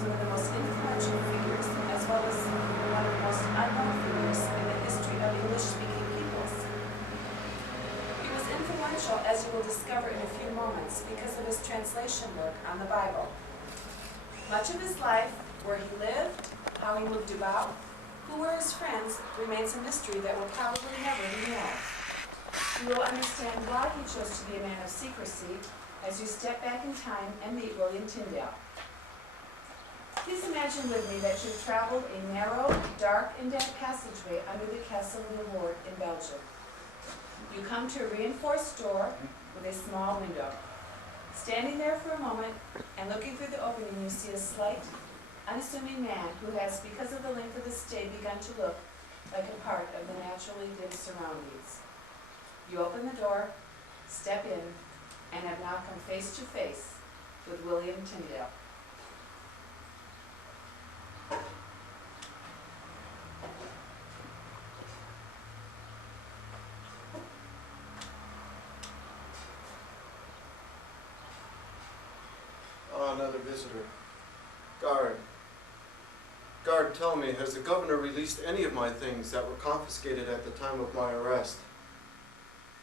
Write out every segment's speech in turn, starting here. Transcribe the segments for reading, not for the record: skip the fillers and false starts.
some of the most influential figures, as well as one of the most unknown figures in the history of English-speaking peoples. He was influential, as you will discover in a few moments, because of his translation work on the Bible. Much of his life, where he lived, how he moved about, who were his friends, remains a mystery that will probably never be known. You will understand why he chose to be a man of secrecy as you step back in time and meet William Tyndale. Please imagine with me that you've traveled a narrow, dark, and damp passageway under the Castle Leeuwarden in Belgium. You come to a reinforced door with a small window. Standing there for a moment and looking through the opening, you see a slight, unassuming man who has, because of the length of the stay, begun to look like a part of the naturally dim surroundings. You open the door, step in, and have now come face to face with William Tyndale. Another visitor. Guard, tell me, has the governor released any of my things that were confiscated at the time of my arrest?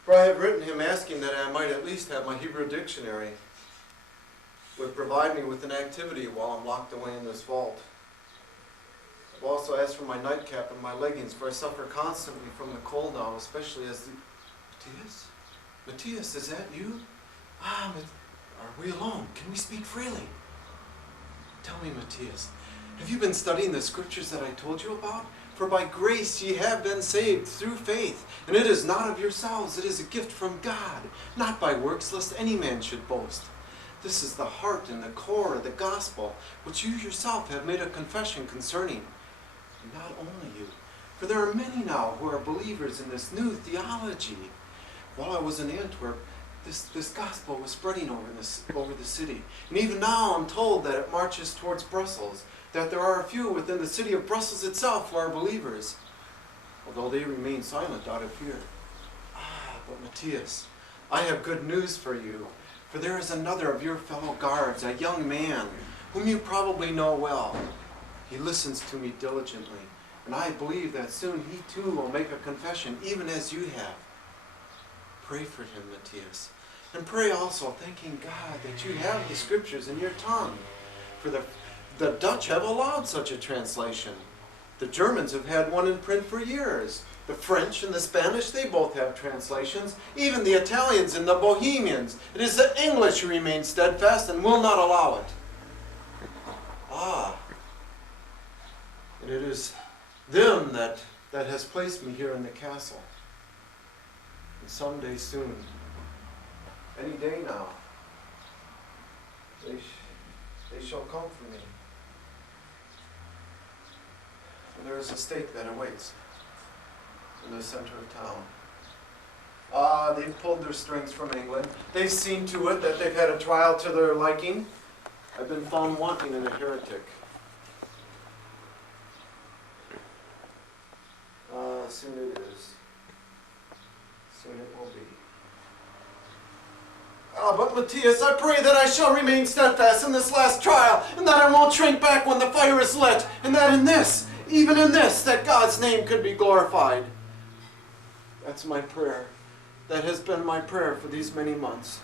For I have written him asking that I might at least have my Hebrew dictionary. Would provide me with an activity while I'm locked away in this vault. I've also asked for my nightcap and my leggings, for I suffer constantly from the cold now, especially as the... Matthias, is that you? Are we alone? Can we speak freely? Tell me, Matthias, have you been studying the scriptures that I told you about? For by grace ye have been saved through faith, and it is not of yourselves, it is a gift from God, not by works, lest any man should boast. This is the heart and the core of the gospel, which you yourself have made a confession concerning. And not only you, for there are many now who are believers in this new theology. While I was in Antwerp, this gospel was spreading over the city. And even now I'm told that it marches towards Brussels, that there are a few within the city of Brussels itself who are believers, although they remain silent out of fear. But Matthias, I have good news for you, for there is another of your fellow guards, a young man, whom you probably know well. He listens to me diligently, and I believe that soon he too will make a confession, even as you have. Pray for him, Matthias. And pray also, thanking God that you have the scriptures in your tongue. For the Dutch have allowed such a translation. The Germans have had one in print for years. The French and the Spanish, they both have translations. Even the Italians and the Bohemians. It is the English who remain steadfast and will not allow it. And it is them that has placed me here in the castle. And someday soon, any day now, they shall come for me. For there is a stake that awaits in the center of town. They've pulled their strings from England. They've seen to it that they've had a trial to their liking. I've been found wanting in a heretic. Soon it is. Soon it will be. But Matthias, I pray that I shall remain steadfast in this last trial, and that I won't shrink back when the fire is lit, and that in this, even in this, that God's name could be glorified. That's my prayer. That has been my prayer for these many months.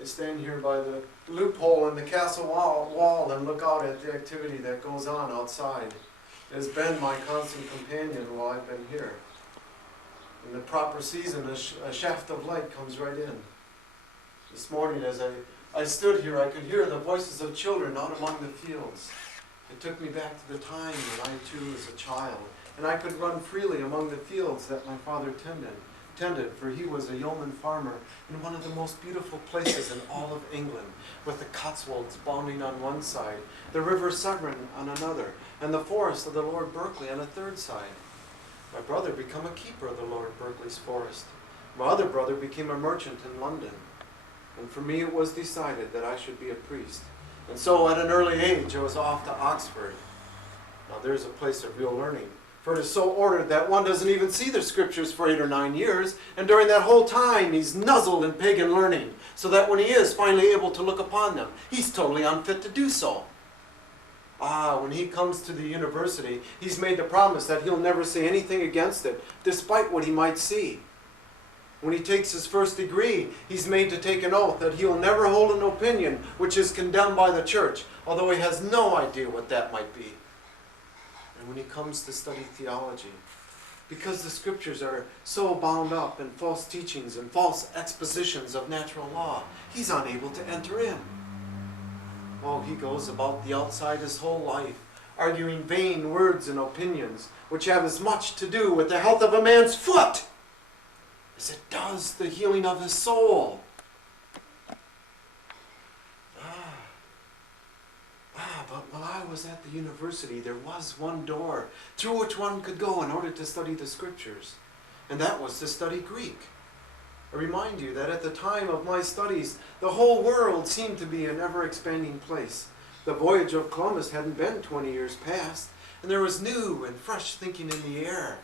I stand here by the loophole in the castle wall and look out at the activity that goes on outside. It has been my constant companion while I've been here. In the proper season, a shaft of light comes right in. This morning, as I stood here, I could hear the voices of children out among the fields. It took me back to the time when I too was a child, and I could run freely among the fields that my father tended, for he was a yeoman farmer in one of the most beautiful places in all of England, with the Cotswolds bounding on one side, the River Severn on another, and the forest of the Lord Berkeley on a third side. My brother became a keeper of the Lord Berkeley's forest. My other brother became a merchant in London. And for me it was decided that I should be a priest. And so at an early age I was off to Oxford. Now there's a place of real learning. For it is so ordered that one doesn't even see the scriptures for 8 or 9 years, and during that whole time he's nuzzled in pagan learning, so that when he is finally able to look upon them, he's totally unfit to do so. When he comes to the university, he's made the promise that he'll never say anything against it, despite what he might see. When he takes his first degree, he's made to take an oath that he'll never hold an opinion which is condemned by the church, although he has no idea what that might be. And when he comes to study theology, because the scriptures are so bound up in false teachings and false expositions of natural law, he's unable to enter in. Oh, he goes about the outside his whole life, arguing vain words and opinions, which have as much to do with the health of a man's foot as it does the healing of his soul. But while I was at the university, there was one door through which one could go in order to study the scriptures, and that was to study Greek. I remind you that at the time of my studies, the whole world seemed to be an ever-expanding place. The voyage of Columbus hadn't been 20 years past, and there was new and fresh thinking in the air.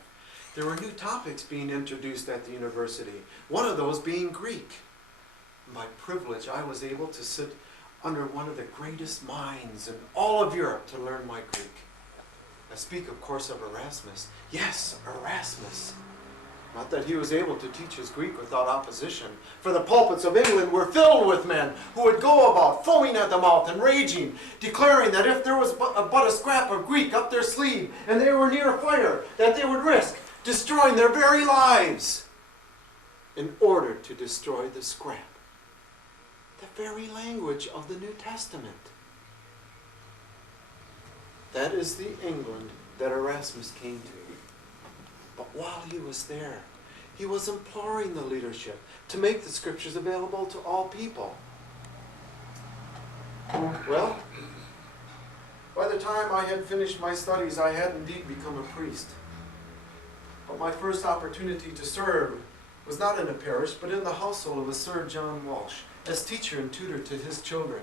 There were new topics being introduced at the university, one of those being Greek. By privilege, I was able to sit under one of the greatest minds in all of Europe to learn my Greek. I speak, of course, of Erasmus. Yes, Erasmus. Not that he was able to teach his Greek without opposition, for the pulpits of England were filled with men who would go about foaming at the mouth and raging, declaring that if there was but a scrap of Greek up their sleeve and they were near fire, that they would risk destroying their very lives in order to destroy the scrap. The very language of the New Testament. That is the England that Erasmus came to. But while he was there, he was imploring the leadership to make the scriptures available to all people. Well, by the time I had finished my studies, I had indeed become a priest. But my first opportunity to serve was not in a parish, but in the household of a Sir John Walsh, as teacher and tutor to his children.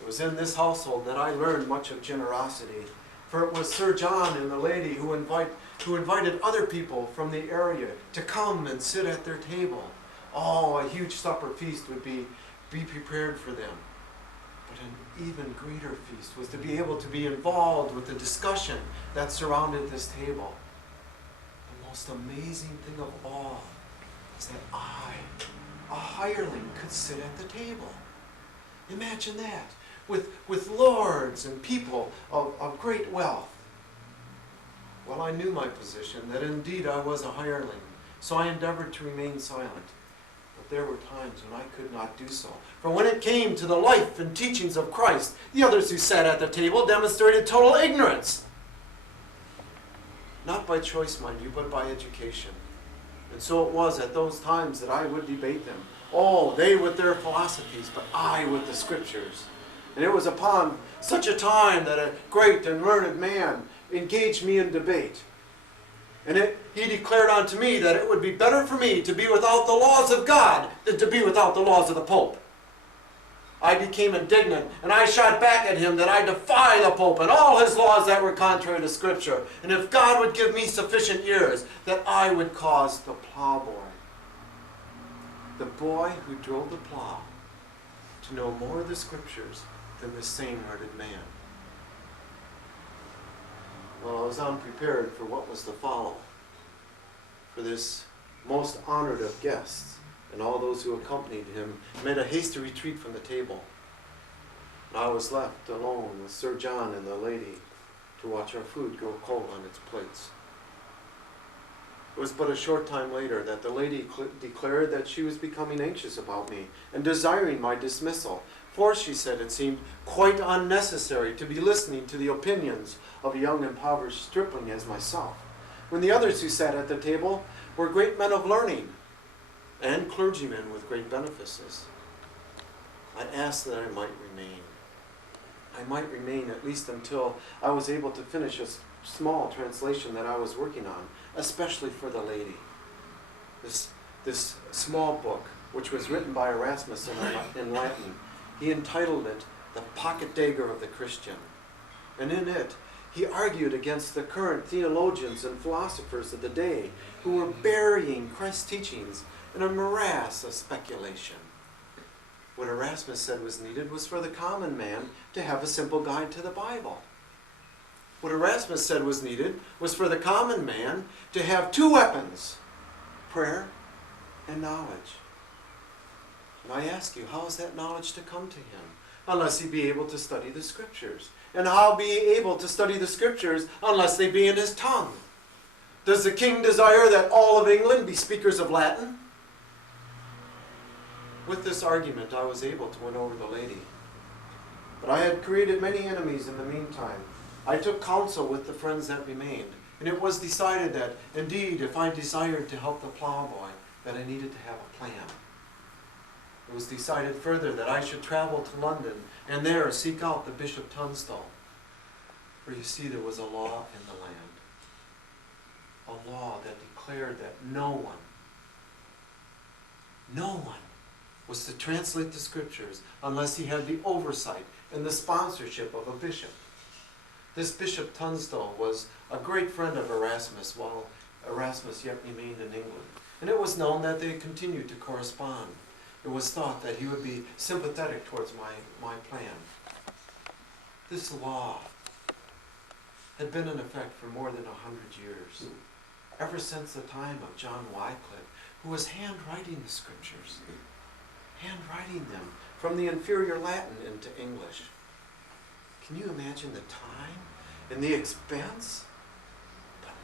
It was in this household that I learned much of generosity, for it was Sir John and the lady who invited other people from the area to come and sit at their table. Oh, a huge supper feast would be prepared for them. But an even greater feast was to be able to be involved with the discussion that surrounded this table. The most amazing thing of all is that I, a hireling, could sit at the table. Imagine that, with lords and people of great wealth. Well, I knew my position, that indeed I was a hireling, so I endeavored to remain silent. But there were times when I could not do so. For when it came to the life and teachings of Christ, the others who sat at the table demonstrated total ignorance. Not by choice, mind you, but by education. And so it was at those times that I would debate them. Oh, they with their philosophies, but I with the scriptures. And it was upon such a time that a great and learned man engaged me in debate. And he declared unto me that it would be better for me to be without the laws of God than to be without the laws of the Pope. I became indignant, and I shot back at him that I defy the Pope and all his laws that were contrary to Scripture. And if God would give me sufficient years, that I would cause the plowboy, the boy who drove the plow, to know more of the Scriptures than the same-hearted man. Well, I was unprepared for what was to follow. For this most honored of guests and all those who accompanied him made a hasty retreat from the table. And I was left alone with Sir John and the lady to watch our food grow cold on its plates. It was but a short time later that the lady declared that she was becoming anxious about me and desiring my dismissal, for, she said, it seemed quite unnecessary to be listening to the opinions of a young impoverished stripling as myself, when the others who sat at the table were great men of learning and clergymen with great benefices. I asked that I might remain. I might remain at least until I was able to finish a small translation that I was working on, especially for the lady. This small book, which was written by Erasmus in Latin, he entitled it The Pocket Dagger of the Christian. And in it, He argued against the current theologians and philosophers of the day who were burying Christ's teachings in a morass of speculation. What Erasmus said was needed was for the common man to have a simple guide to the Bible. What Erasmus said was needed was for the common man to have two weapons, prayer and knowledge. And I ask you, how is that knowledge to come to him? Unless he be able to study the Scriptures. And how be able to study the Scriptures unless they be in his tongue? Does the king desire that all of England be speakers of Latin? With this argument, I was able to win over the lady. But I had created many enemies in the meantime. I took counsel with the friends that remained, and it was decided that, indeed, if I desired to help the plowboy, that I needed to have a plan. It was decided further that I should travel to London and there seek out the Bishop Tunstall. For you see, there was a law in the land. A law that declared that no one was to translate the Scriptures unless he had the oversight and the sponsorship of a bishop. This Bishop Tunstall was a great friend of Erasmus while Erasmus yet remained in England. And it was known that they continued to correspond. It was thought that he would be sympathetic towards my plan. This law had been in effect for more than 100 years, ever since the time of John Wycliffe, who was handwriting the Scriptures, handwriting them from the inferior Latin into English. Can you imagine the time and the expense? But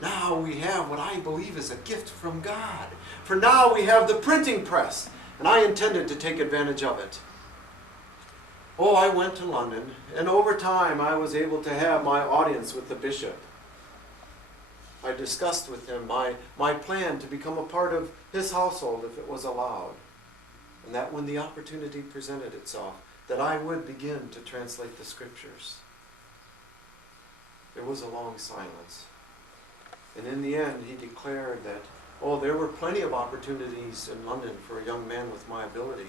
now we have what I believe is a gift from God. For now we have the printing press, and I intended to take advantage of it. Oh, I went to London, and over time I was able to have my audience with the bishop. I discussed with him my plan to become a part of his household if it was allowed, and that when the opportunity presented itself, that I would begin to translate the Scriptures. There was a long silence. And in the end, he declared that, there were plenty of opportunities in London for a young man with my ability,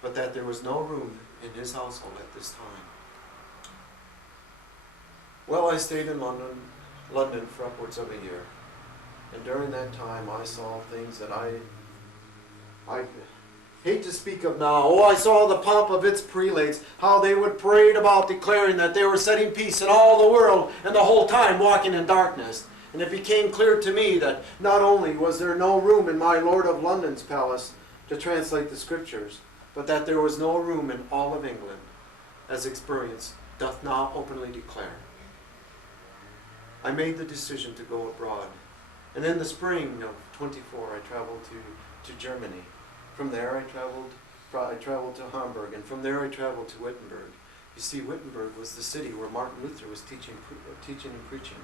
but that there was no room in his household at this time. Well, I stayed in London for upwards of a year. And during that time, I saw things that I hate to speak of now. I saw the pomp of its prelates, how they would parade about declaring that they were setting peace in all the world, and the whole time walking in darkness. And it became clear to me that not only was there no room in my Lord of London's palace to translate the Scriptures, but that there was no room in all of England, as experience doth now openly declare. I made the decision to go abroad. And in the spring of 24, I traveled to Germany. From there, I traveled to Hamburg, and from there I traveled to Wittenberg. You see, Wittenberg was the city where Martin Luther was teaching and preaching.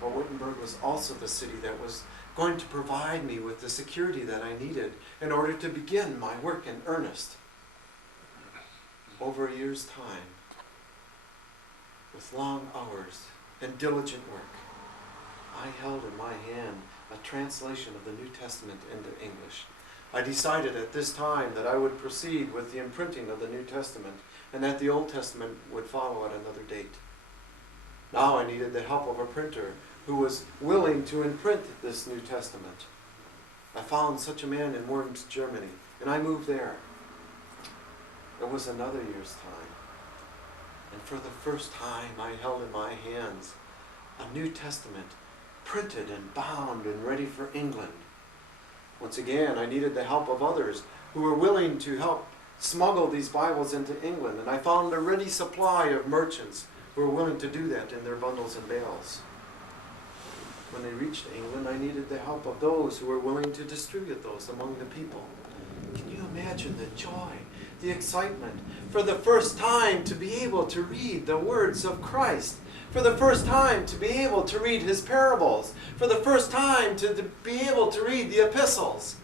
But Wittenberg was also the city that was going to provide me with the security that I needed in order to begin my work in earnest. Over a year's time, with long hours and diligent work, I held in my hand a translation of the New Testament into English. I decided at this time that I would proceed with the imprinting of the New Testament, and that the Old Testament would follow at another date. Now I needed the help of a printer who was willing to imprint this New Testament. I found such a man in Worms, Germany, and I moved there. It was another year's time, and for the first time I held in my hands a New Testament printed and bound and ready for England. Once again, I needed the help of others who were willing to help smuggle these Bibles into England, and I found a ready supply of merchants who were willing to do that in their bundles and bales. When they reached England, I needed the help of those who were willing to distribute those among the people. Can you imagine the joy, the excitement, for the first time to be able to read the words of Christ, for the first time to be able to read his parables, for the first time to be able to read the epistles?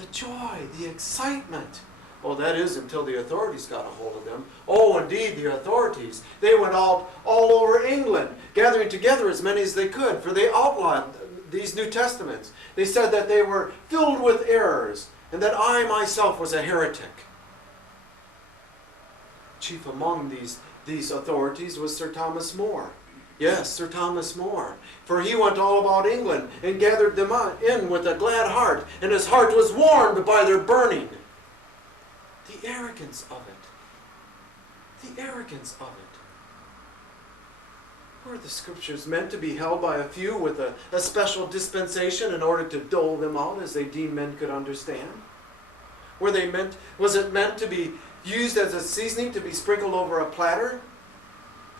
The joy, the excitement. Oh, that is until the authorities got a hold of them. Oh, indeed, the authorities. They went out all over England, gathering together as many as they could, for they outlawed these New Testaments. They said that they were filled with errors, and that I myself was a heretic. Chief among these these authorities was Sir Thomas More. Yes, Sir Thomas More. For he went all about England and gathered them in with a glad heart, and his heart was warmed by their burning. The arrogance of it. The arrogance of it. Were the scriptures meant to be held by a few with a special dispensation in order to dole them out as they deemed men could understand? Was it meant to be used as a seasoning to be sprinkled over a platter?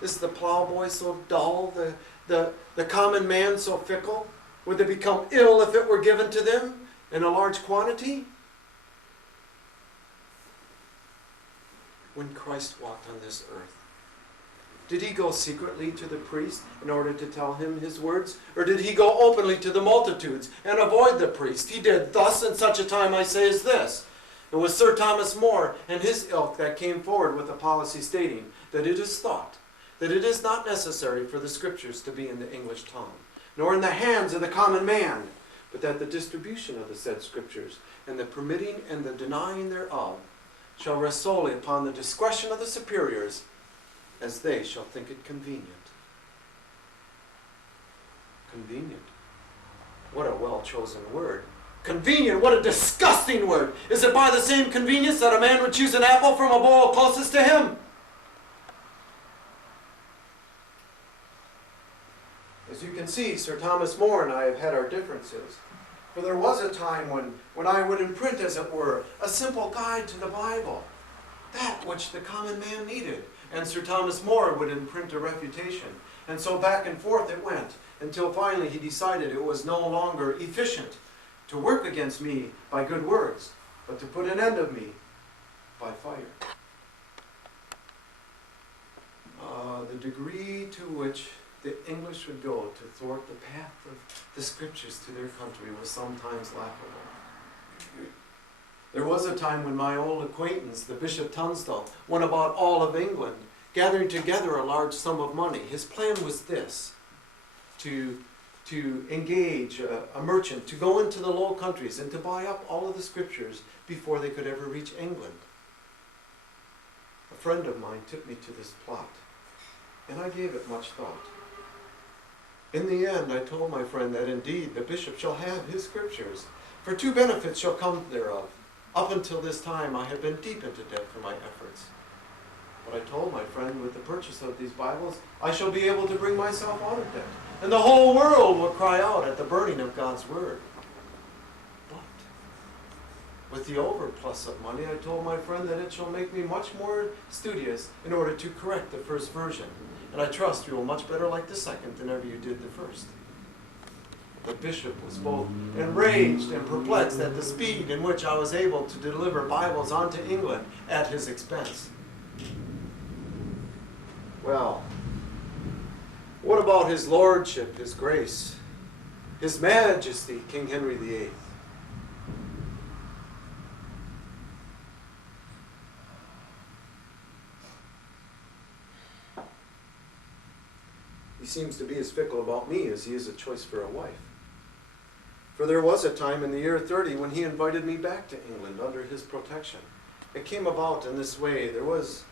Is the plowboy so dull, the common man so fickle? Would they become ill if it were given to them in a large quantity? When Christ walked on this earth, did he go secretly to the priest in order to tell him his words? Or did he go openly to the multitudes and avoid the priest? He did thus in such a time, I say, as this. It was Sir Thomas More and his ilk that came forward with a policy stating that it is thought that it is not necessary for the scriptures to be in the English tongue, nor in the hands of the common man, but that the distribution of the said scriptures and the permitting and the denying thereof shall rest solely upon the discretion of the superiors, as they shall think it convenient. Convenient. What a well-chosen word. Convenient, what a disgusting word. Is it by the same convenience that a man would choose an apple from a bowl closest to him? As you can see, Sir Thomas More and I have had our differences. For there was a time when I would imprint, as it were, a simple guide to the Bible, that which the common man needed. And Sir Thomas More would imprint a refutation. And so back and forth it went, until finally he decided it was no longer efficient to work against me by good words, but to put an end of me by fire. The degree to which the English would go to thwart the path of the scriptures to their country was sometimes laughable. There was a time when my old acquaintance, the Bishop Tunstall, went about all of England, gathering together a large sum of money. His plan was this, to engage a merchant to go into the Low Countries and to buy up all of the scriptures before they could ever reach England. A friend of mine took me to this plot, and I gave it much thought. In the end, I told my friend that indeed the bishop shall have his scriptures, for two benefits shall come thereof. Up until this time I have been deep into debt for my efforts. But I told my friend, with the purchase of these Bibles, I shall be able to bring myself out of debt, and the whole world will cry out at the burning of God's word. But with the overplus of money, I told my friend that it shall make me much more studious in order to correct the first version. And I trust you will much better like the second than ever you did the first. The bishop was both enraged and perplexed at the speed in which I was able to deliver Bibles onto England at his expense. Well, what about his lordship, his grace, his majesty, King Henry VIII? He seems to be as fickle about me as he is a choice for a wife. For there was a time in the year 30 when he invited me back to England under his protection. It came about in this way. There was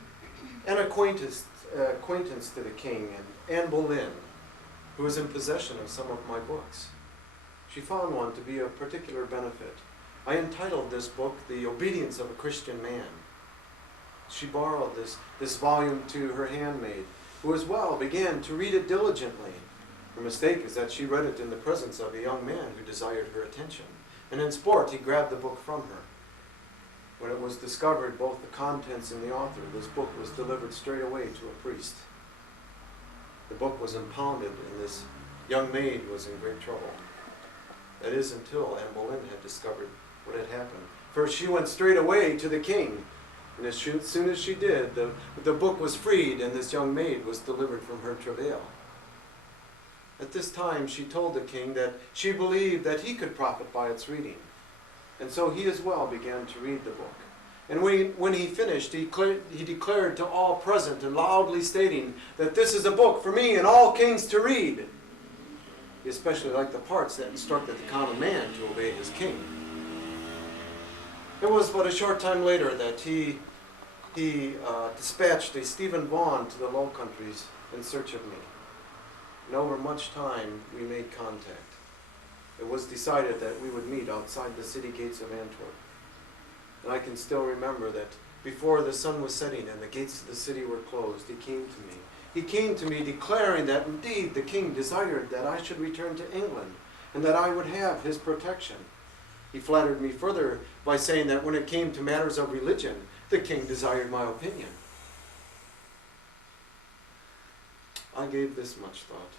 an acquaintance to the king, Anne Boleyn, who was in possession of some of my books. She found one to be of particular benefit. I entitled this book, The Obedience of a Christian Man. She borrowed this volume to her handmaid, who as well began to read it diligently. Her mistake is that she read it in the presence of a young man who desired her attention, and in sport he grabbed the book from her. When it was discovered, both the contents and the author, this book was delivered straight away to a priest. The book was impounded, and this young maid was in great trouble. That is, until Anne Boleyn had discovered what had happened. First, she went straight away to the king, and as soon as she did, the book was freed, and this young maid was delivered from her travail. At this time, she told the king that she believed that he could profit by its reading. And so he as well began to read the book. And when he finished, he declared to all present and loudly stating that this is a book for me and all kings to read. He especially liked the parts that instructed the common man to obey his king. It was but a short time later that he he dispatched a Stephen Vaughn to the Low Countries in search of me. And over much time, we made contact. It was decided that we would meet outside the city gates of Antwerp. And I can still remember that before the sun was setting and the gates of the city were closed, he came to me. He came to me declaring that indeed the king desired that I should return to England and that I would have his protection. He flattered me further by saying that when it came to matters of religion, the king desired my opinion. I gave this much thought,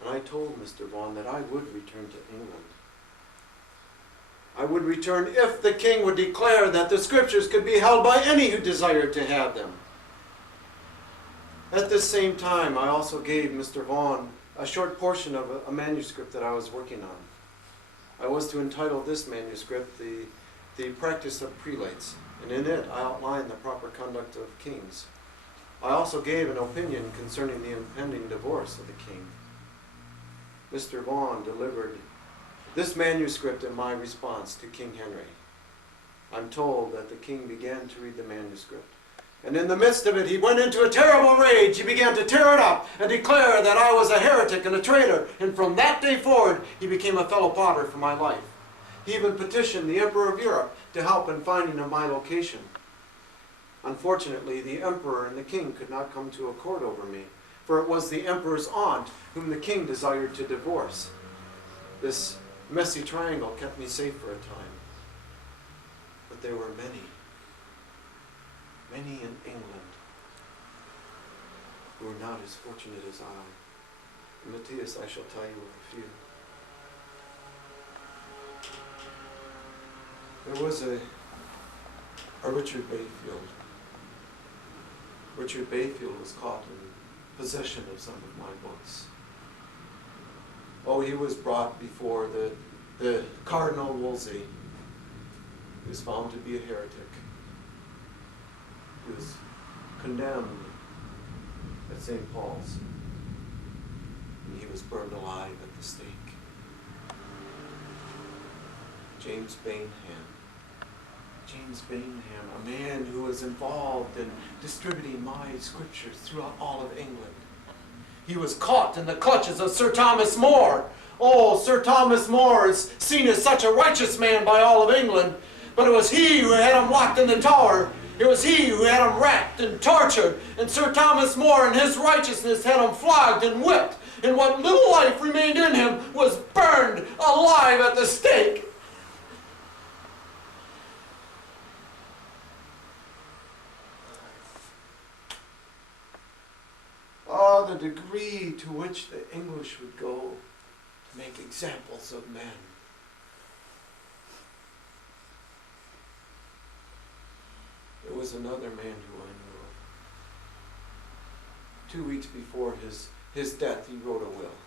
and I told Mr. Vaughan that I would return to England. I would return if the king would declare that the scriptures could be held by any who desired to have them. At the same time, I also gave Mr. Vaughan a short portion of a manuscript that I was working on. I was to entitle this manuscript the Practice of Prelates, and in it I outlined the proper conduct of kings. I also gave an opinion concerning the impending divorce of the king. Mr. Vaughan delivered this manuscript in my response to King Henry. I'm told that the king began to read the manuscript, and in the midst of it he went into a terrible rage. He began to tear it up and declare that I was a heretic and a traitor, and from that day forward he became a fellow plotter for my life. He even petitioned the Emperor of Europe to help in finding of my location. Unfortunately, the emperor and the king could not come to accord over me, for it was the emperor's aunt whom the king desired to divorce. This messy triangle kept me safe for a time. But there were many in England who were not as fortunate as I. Matthias, I shall tell you of a few. There was a Richard Bayfield. Richard Bayfield was caught in possession of some of my books. Oh, he was brought before the Cardinal Wolsey. He was found to be a heretic. He was condemned at St. Paul's, and he was burned alive at the stake. James Bainham, a man who was involved in distributing my scriptures throughout all of England. He was caught in the clutches of Sir Thomas More. Oh, Sir Thomas More is seen as such a righteous man by all of England, but it was he who had him locked in the tower. It was he who had him racked and tortured, and Sir Thomas More in his righteousness had him flogged and whipped, and what little life remained in him was burned alive at the stake. Oh, the degree to which the English would go to make examples of men. There was another man who I knew of. 2 weeks before his death, he wrote a will.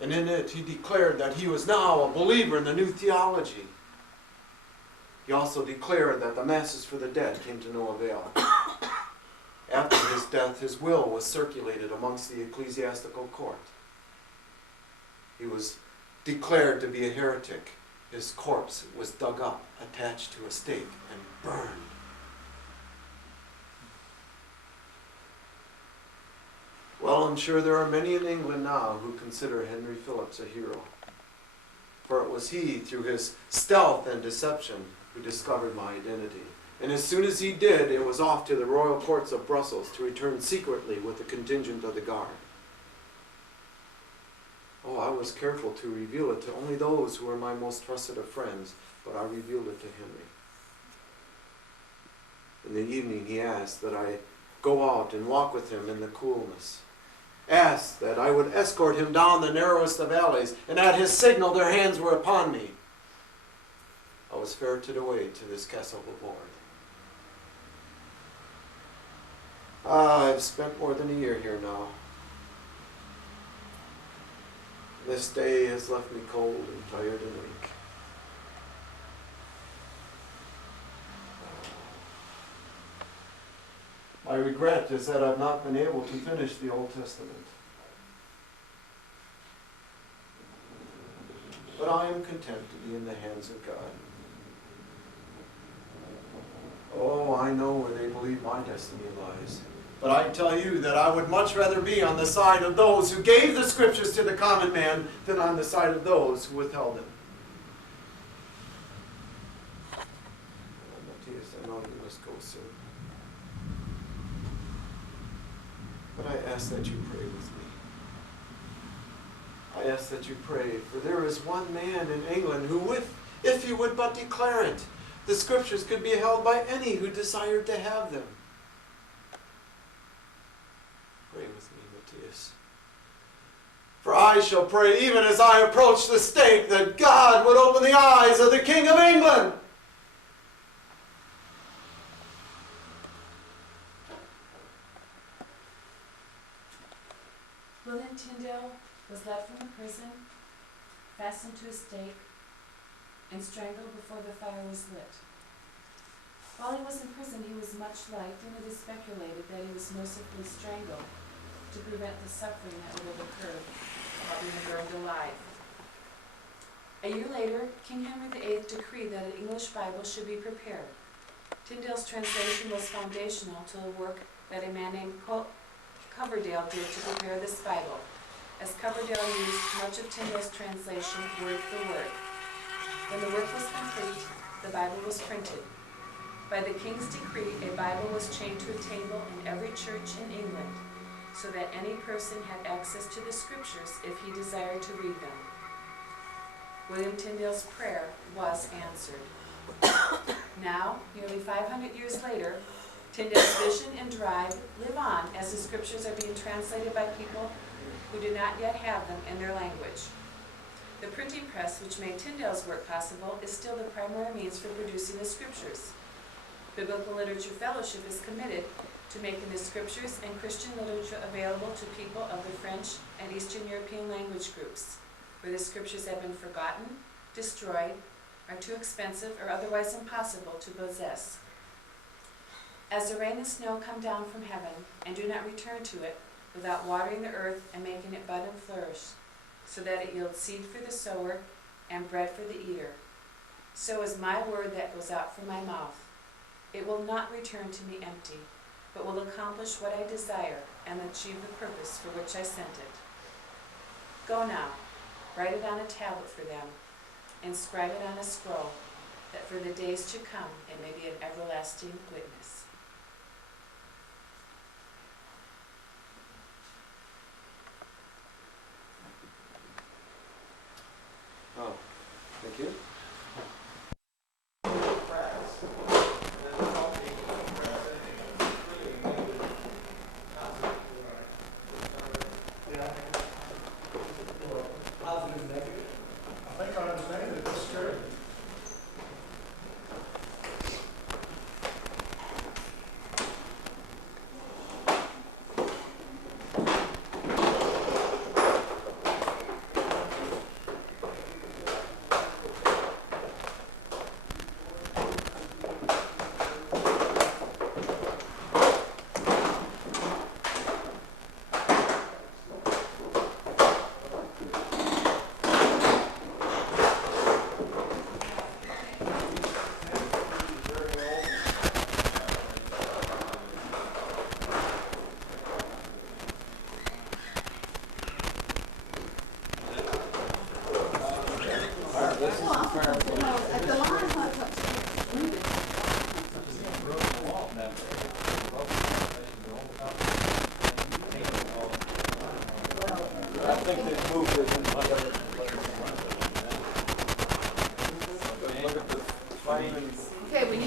And in it, he declared that he was now a believer in the new theology. He also declared that the masses for the dead came to no avail. After his death, his will was circulated amongst the ecclesiastical court. He was declared to be a heretic. His corpse was dug up, attached to a stake, and burned. Well, I'm sure there are many in England now who consider Henry Phillips a hero. For it was he, through his stealth and deception, who discovered my identity. And as soon as he did, it was off to the royal courts of Brussels to return secretly with the contingent of the guard. Oh, I was careful to reveal it to only those who were my most trusted of friends, but I revealed it to Henry. In the evening, he asked that I go out and walk with him in the coolness. Asked that I would escort him down the narrowest of alleys, and at his signal their hands were upon me. I was ferreted away to this castle aboard. I've spent more than a year here now. This day has left me cold and tired and weak. My regret is that I've not been able to finish the Old Testament. But I am content to be in the hands of God. Oh, I know where they believe my destiny lies. But I tell you that I would much rather be on the side of those who gave the scriptures to the common man than on the side of those who withheld them. Matthias, I know you must go soon. But I ask that you pray with me. I ask that you pray, for there is one man in England who, if he would but declare it, the scriptures could be held by any who desired to have them. Pray with me, Matthias. For I shall pray, even as I approach the stake, that God would open the eyes of the King of England. William Tyndale was led from the prison, fastened to a stake, and strangled before the fire was lit. While he was in prison, he was much liked, and it is speculated that he was mercifully strangled to prevent the suffering that would have occurred while being burned alive. A year later, King Henry VIII decreed that an English Bible should be prepared. Tyndale's translation was foundational to the work that a man named Coverdale did to prepare this Bible, as Coverdale used much of Tyndale's translation word for word. When the work was complete, the Bible was printed. By the King's decree, a Bible was chained to a table in every church in England, so that any person had access to the Scriptures if he desired to read them. William Tyndale's prayer was answered. Now, nearly 500 years later, Tyndale's vision and drive live on as the Scriptures are being translated by people who do not yet have them in their language. The printing press, which made Tyndale's work possible, is still the primary means for producing the Scriptures. Biblical Literature Fellowship is committed to making the Scriptures and Christian literature available to people of the French and Eastern European language groups, where the Scriptures have been forgotten, destroyed, are too expensive, or otherwise impossible to possess. As the rain and snow come down from heaven and do not return to it without watering the earth and making it bud and flourish, so that it yields seed for the sower and bread for the eater, so is my word that goes out from my mouth. It will not return to me empty, but will accomplish what I desire and achieve the purpose for which I sent it. Go now, write it on a tablet for them, inscribe it on a scroll, that for the days to come it may be an everlasting witness. Oh, thank you.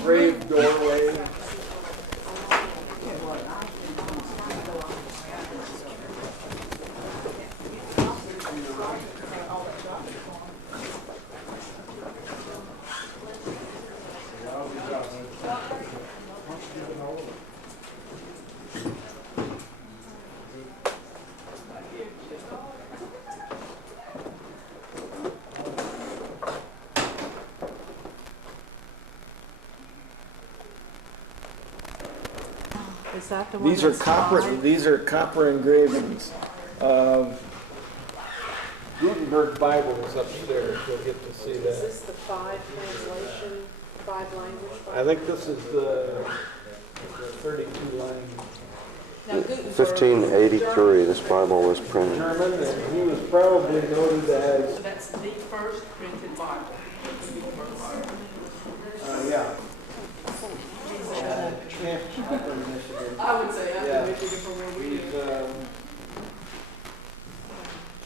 Brave doorway. Is that the one These are that's copper. five? These are copper engravings of Gutenberg Bibles up there. You'll get to see Is that. this the 5 translation? Five language. I think this is the 32 line Now, Gutenberg. 1583, this Bible was printed. German, and he was probably noted as, That's the first printed Bible. yeah. Camp Opera Initiative. I would say Yeah. after Michigan from where we He's, live.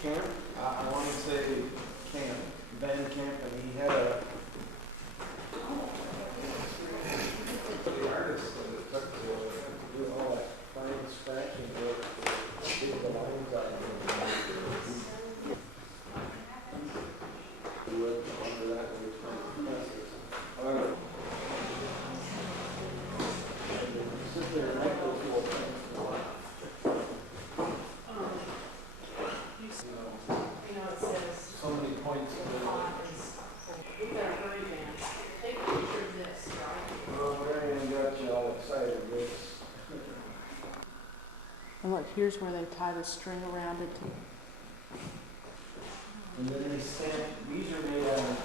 Camp, I want to say Camp, Van Camp, and he had a, the artist that took to do all that fine scratching work to get the lines out of it. He went under that when he was playing professors. Sit there and write those little things for a while. You know, it says, So many points in there. we better hurry, man. Take a picture of this, right? Oh, Marianne got you all excited, Rich. And look, here's where they tie the string around it. And then they stamp, these are made out of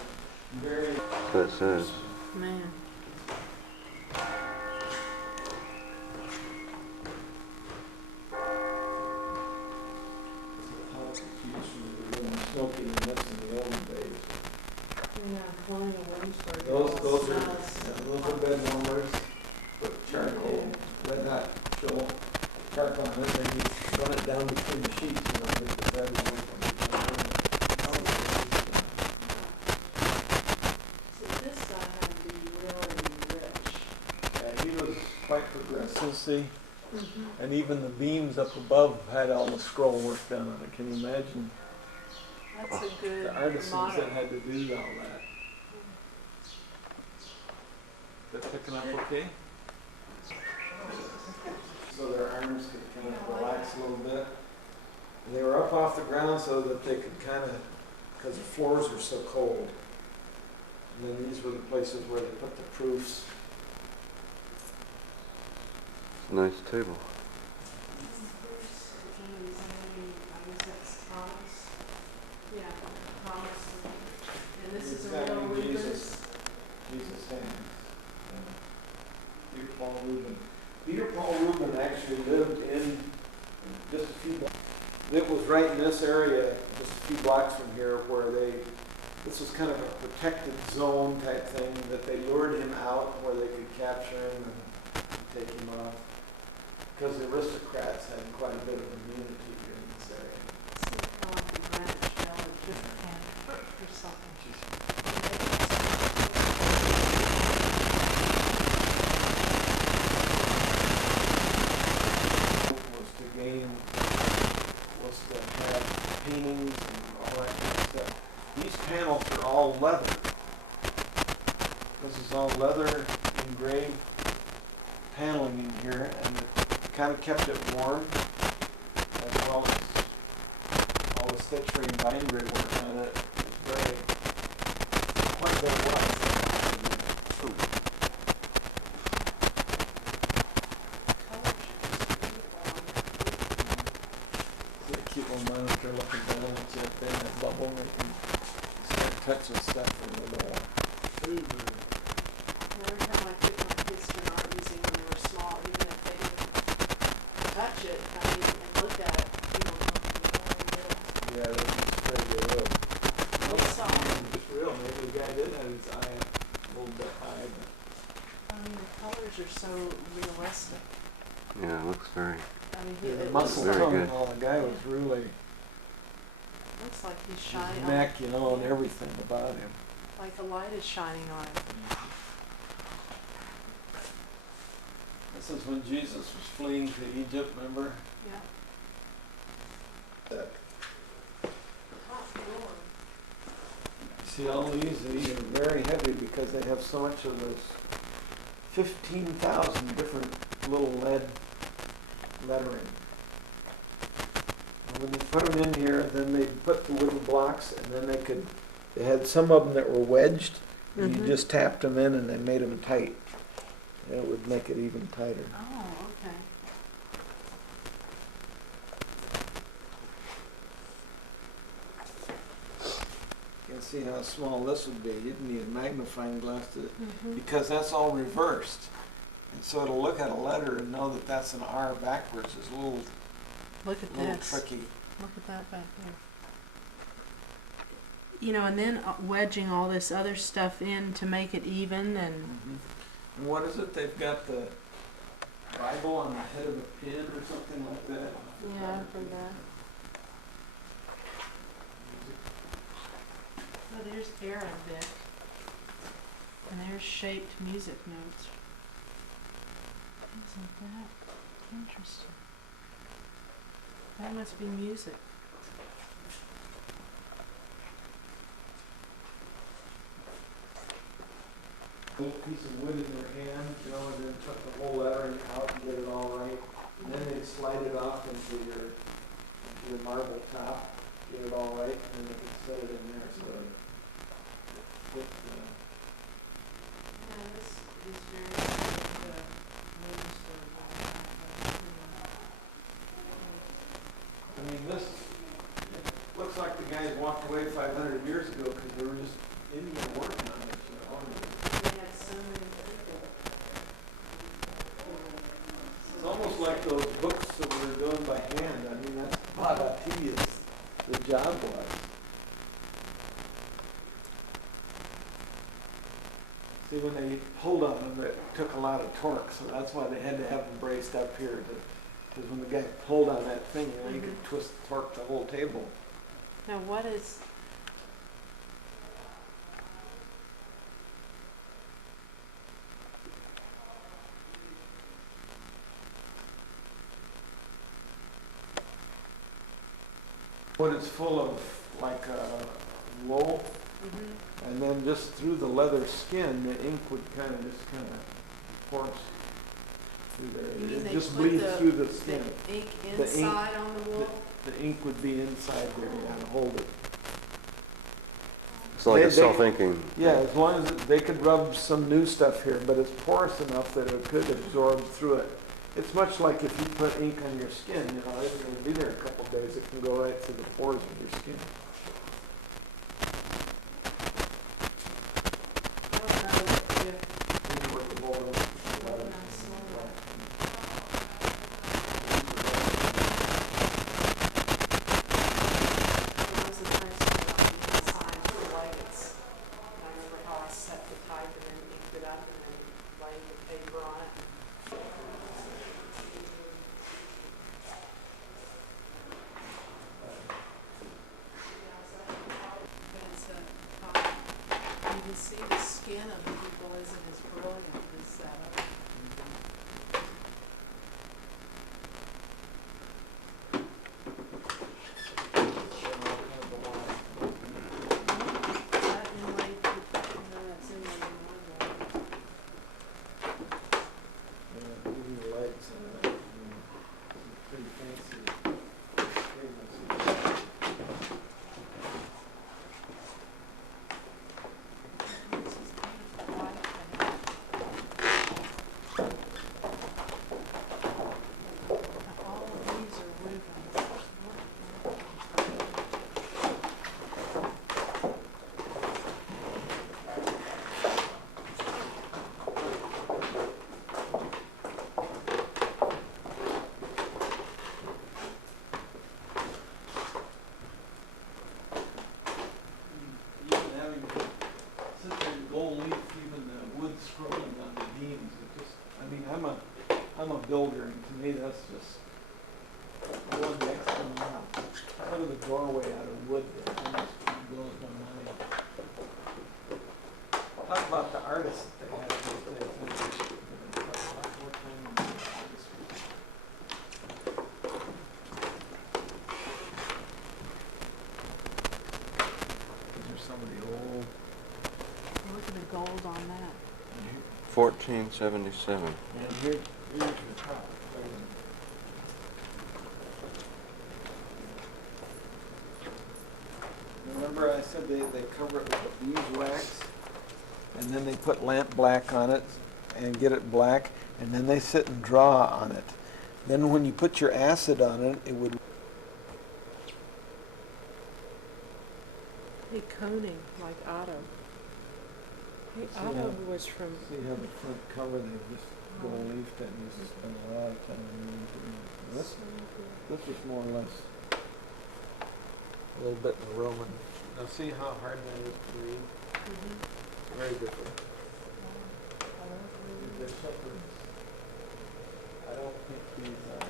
very, That's what it says. Man. how it's used from the wooden smoking and that's in the old days. Yeah, Colonial Williamsburg. Those are bed warmers, put charcoal, red hot show, charcoal on it, then you run it down between the sheets, you know, get the bed warm from the So this guy had to be really rich. Yeah, he was quite progressive, see? And even the beams up above had all the scroll work done on it. Can you imagine That's a good the artisans motto. that had to do all that? Is that picking up okay? So their arms could kind of relax a little bit. And they were up off the ground so that they could kind of, because the floors were so cold. And then these were the places where they put the proofs. Nice table. And this is It's a got real Jesus. Rubens. Jesus' hands. Peter Paul Rubin. Peter Paul Rubin actually lived in just a few blocks. It was right in this area, just a few blocks from here, where this was kind of a protected zone type thing, that they lured him out where they could capture him and take him off. Because the aristocrats had quite a bit of immunity here in this area. Was to have paintings and all that kind of stuff. These panels are all leather. This is all leather engraved paneling in here, and it kind of kept it warm, as well as all the stitch frame bindery work on it. It's very, quite a bit of work. Keep on monitor looking down at you up there in that bubble, they can start touching stuff in the door. Every time I took my kids to an art museum when they were small, even if they didn't touch it, and look at it, people don't know. Yeah, that's pretty good. They saw it. It's real, maybe the guy did have his eye a little bit high, but. I mean, the colors are so realistic. Yeah, it looks very. I mean, Yeah, the it muscle looks very tone like, good. and all, the guy was really, looks like he's his shining on, neck, you know, and everything about him. like the light is shining on him. This is when Jesus was fleeing to Egypt, remember? Yeah. See, all these are very heavy because they have so much of this 15,000 different little lettering. And when they put them in here, then they put the wooden blocks, and then they had some of them that were wedged, and you just tapped them in and they made them tight. And it would make it even tighter. Oh, okay. can see how small this would be. You'd need a magnifying glass to, Mhm. because that's all reversed. And so to look at a letter and know that that's an R backwards is a little Look at this. tricky. Look at that back there. You know, and then wedging all this other stuff in to make it even and And what is it? They've got the Bible on the head of a pin or something like that. yeah, for that. Oh, there's Arabic. And there's shaped music notes. Things like that. Interesting. That must be music. Little piece of wood in their hand, you know, and then took the whole lettering out and get it all right. And then they'd slide it off into your marble top, get it all right, and then they could set it in there so that it fit, Yeah, this is very good. I mean, this looks like the guys walked away 500 years ago because they were just in there working on it, you know. They had so many people. It's almost like those books that we were doing by hand. I mean, that's about how tedious the job was. See, when they pulled on them, it took a lot of torque, so that's why they had to have them braced up here. Because when the guy pulled on that thing, you know, he could twist, torque the whole table. Now what is... When it's full of like wool, and then just through the leather skin, the ink would kind of course through there. You mean It they just put bleeds the- through the skin. The ink The ink- inside on the wool? The ink would be inside there, yeah, to hold it. It's like They- a self-inking. Yeah, as long as they could rub some new stuff here, but it's porous enough that it could absorb through it. It's much like if you put ink on your skin, you know, it's going to be there a couple of days. It can go right through the pores of your skin. I don't know if... Maybe work the bowl of leather. You can see the skin of the people isn't as brilliant as that other. That inlaid, that's inlaid in one way. Yeah, even the legs and that. Pretty fancy. This is kind of white and all of these are Rubens. Even having such a gold leaf, even the wood scrolling on the beams, it just, I mean, I'm a builder, and to me, that's just one next to none. Look at the doorway out of wood there, that just blows my mind. Talk about the artists that they had these days. These are some of the old. Look at the gold on that. 1477. And here's the top. Remember I said they cover it with beeswax, and then they put lamp black on it and get it black, and then they sit and draw on it. Then when you put your acid on it, it would... Hey, coning, like Otto. Hey, See Otto how- was from, See how the front cover, they just gold leafed it and just spent a lot of time on it. This was more or less a little bit in Roman. Now see how hard that is to read? It's very different. They're separate. I don't think these are.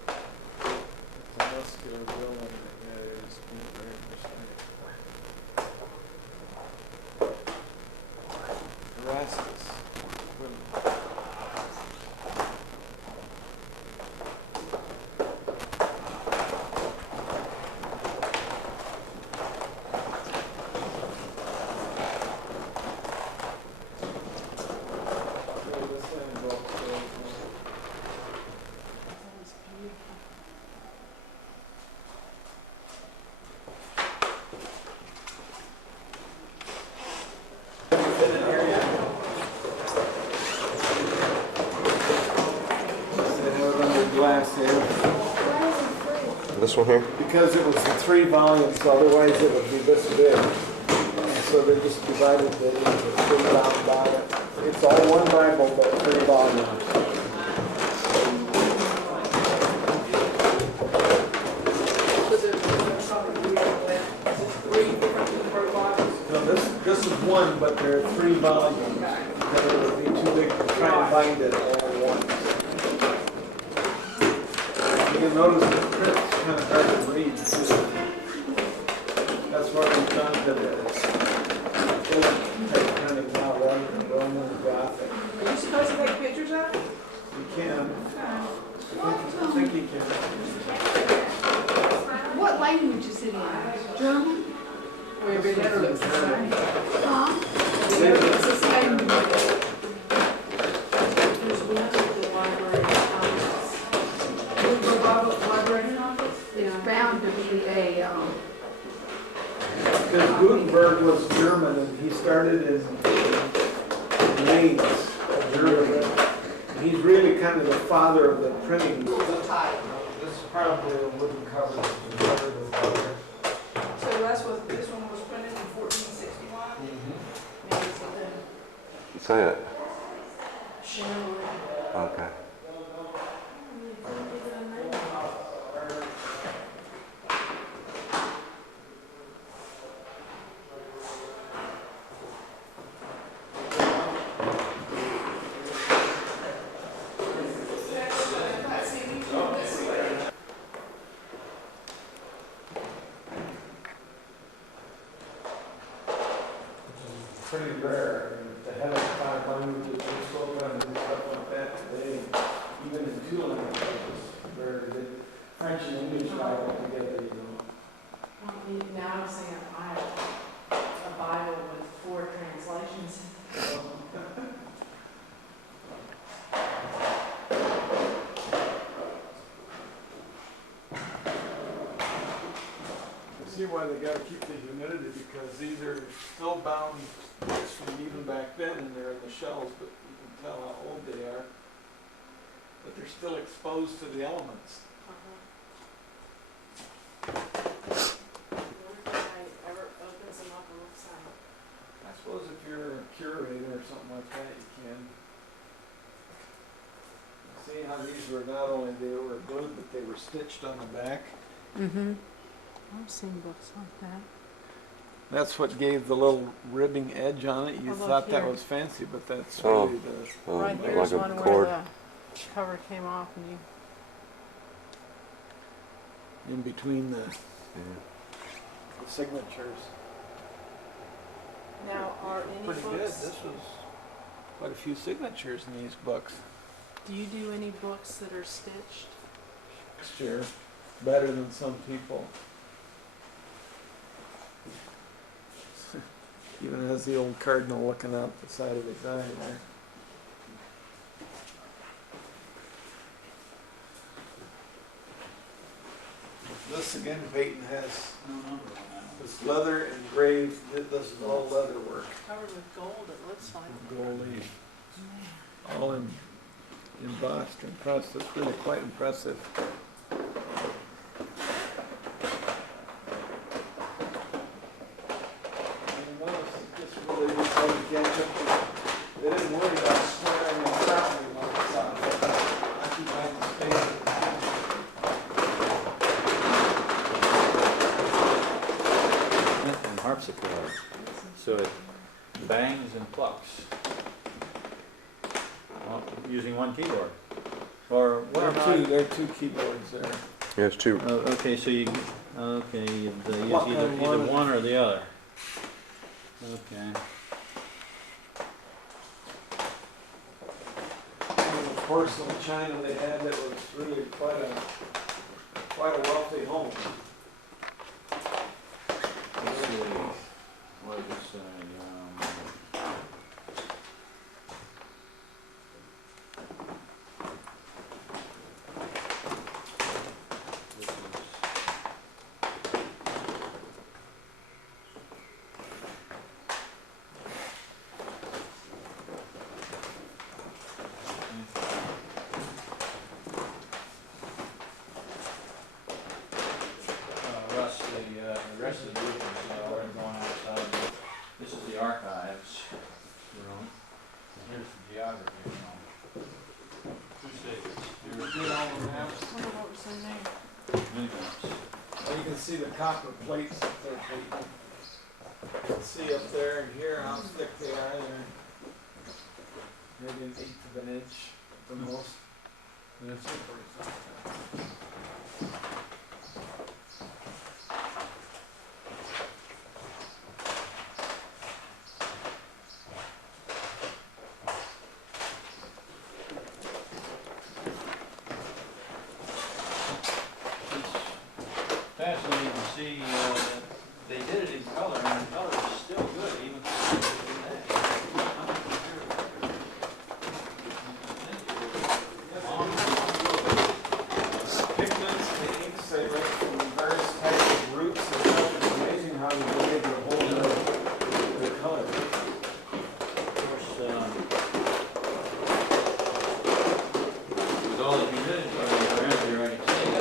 It's a muscular villain that is very much like Erastus. Glass here. This one here? Because it was in 3 volumes, so otherwise it would be this big. And so they just divided it into 3 bound by it. It's all one Bible, but 3 volumes. No, this is one, but there are 3 volumes. And it would be too big to try and bind it all at once. You'll notice the print's kind of hard to read too. That's why we've done that it's kind of now Roman Gothic. are you supposed to take pictures of it? You can. I think you can. What language is it in? German? Or every letter looks the same? Huh? Every letter looks the same. There's one at the library office. Library office? It's bound to be a, Because Gutenberg was German and he started in Mainz, Germany. He's really kind of the father of the printing. This is probably a wooden cover. So this one was printed in 1461? Maybe it's the Say it. Chandelier. Okay. Pretty rare. I mean, to have 5 languages and spoken and stuff like that today, even in 2 languages, rare to get French and English Bible together, you know. Now I'm seeing a Bible with 4 translations. You see why they gotta keep the humidity, because these are still bound books from even back then, and they're in the shells, but you can tell how old they are. But they're still exposed to the elements. I suppose if you're a curator or something like that, you can. See how these were not only they were good, but they were stitched on the back. Mm-hmm. I've seen books like that. That's what gave the little ribbing edge on it. You Oh, look thought that here. was fancy, but that's Oh. really the Right Like here's a one where cord. the cover came off and you, in between the Yeah. signatures. now are any Pretty good. books, This was quite a few signatures in these books. do you do any books that are stitched? Next year, better than some people. Even has the old cardinal looking out the side of his eye there. This again, Peyton has No number on that one. this leather engraved, this is all leather work. Covered with gold, it looks like. Gold leaf. All embossed and pressed. It's really quite impressive. They didn't worry about swearing and sounding like it's on. I keep my space. And harpsichord, so it bangs and plucks. Well, using one keyboard. Or what There are two keyboards there. Yes, two. Okay, so you, okay, you use Pluck either on one. one or the other. Okay. And the porcelain china they had that was really quite a wealthy home. Let's see. What did it say? This is Russ, the rest of the group is already going outside. This is the archives room. And here's the geography room. Two states. Get all the maps. I wonder what was their name. Mini maps. Well, you can see the copper plates up there, Peyton. You can see up there and here how thick they are. They're maybe an eighth of an inch at the most. And it's It's fascinating to see that they did it in color, and the color is still good, even though they did that. pigments and the inks they make from various types of roots and stuff. It's amazing how they able to hold their color. Of course, with all the humidity, you're right,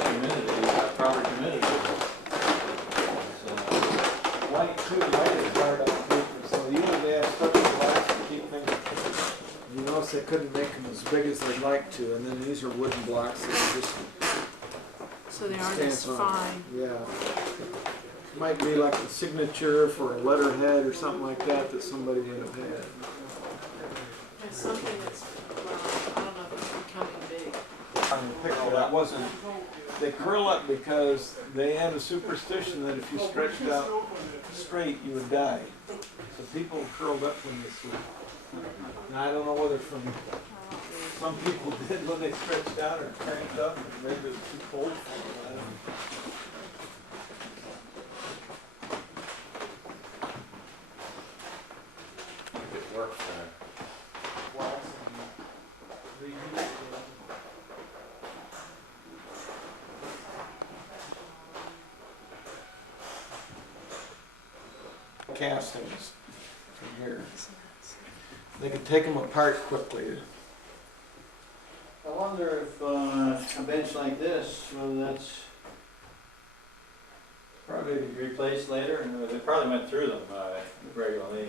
humidity, proper humidity. Light too, light is hard on paper, so usually they have special glass to keep things. You notice they couldn't make them as big as they'd like to, and then these are wooden blocks that you just So the artist's stamp on. fine. Yeah. Might be like a signature for a letterhead or something like that that somebody would have had. There's something that's, well, I don't know if it's becoming big. On the picture, that wasn't, they curl up because they had a superstition that if you stretched out straight, you would die. So people curled up when they sleep. And I don't know whether some people did when they stretched out or cranked up, or maybe it was too cold for them. I don't know. It works there. Castings from here. They can take them apart quickly. I wonder if a bench like this, whether that's probably replaced later, and they probably went through them regularly.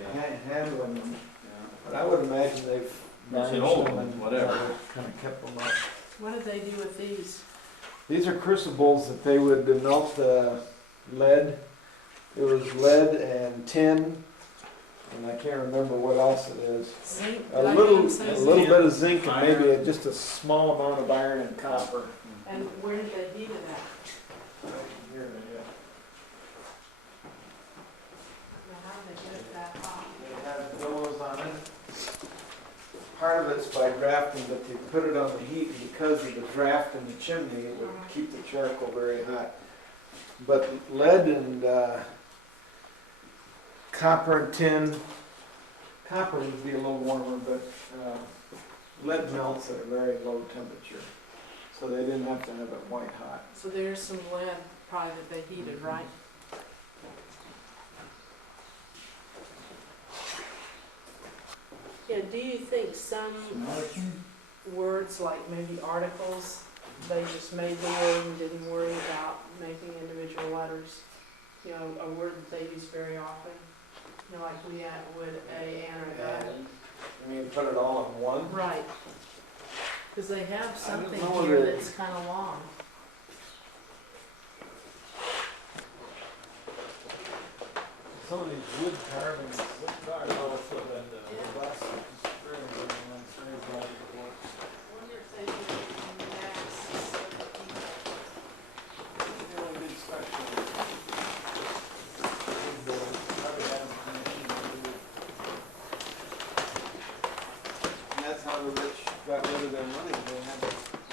Handling them, Yeah. but I would imagine they've It's an varnished old them one, and whatever. kind of kept them up. What did they do with these? These are crucibles that they would melt lead. It was lead and tin, and I can't remember what else it is. Zinc? A Did I hear little, them say a zinc? little bit of zinc and Iron. maybe just a small amount of iron and copper. And where did they heat it at? Here, yeah. Now, how did they get it that hot? They have billows on it. Part of it's by drafting, but they put it on the heat, and because of the draft in the chimney, it would keep the charcoal very hot. But lead and copper and tin, copper would be a little warmer, but lead melts at a very low temperature. So they didn't have to have it white hot. So there's some lead private, they heated, right? Yeah, do you think some words, like maybe articles, they just made the word and didn't worry about making individual letters? You know, a word that they use very often, you know, like we would a, an, or that. I mean, put it all in one. Right. Because they have something know here that- that's kind of long. Some of these wood carvings, Yeah. glass is very, very nice, very valuable work. I wonder if they do masks. Really good special. And that's how the rich got rid of their money. They had to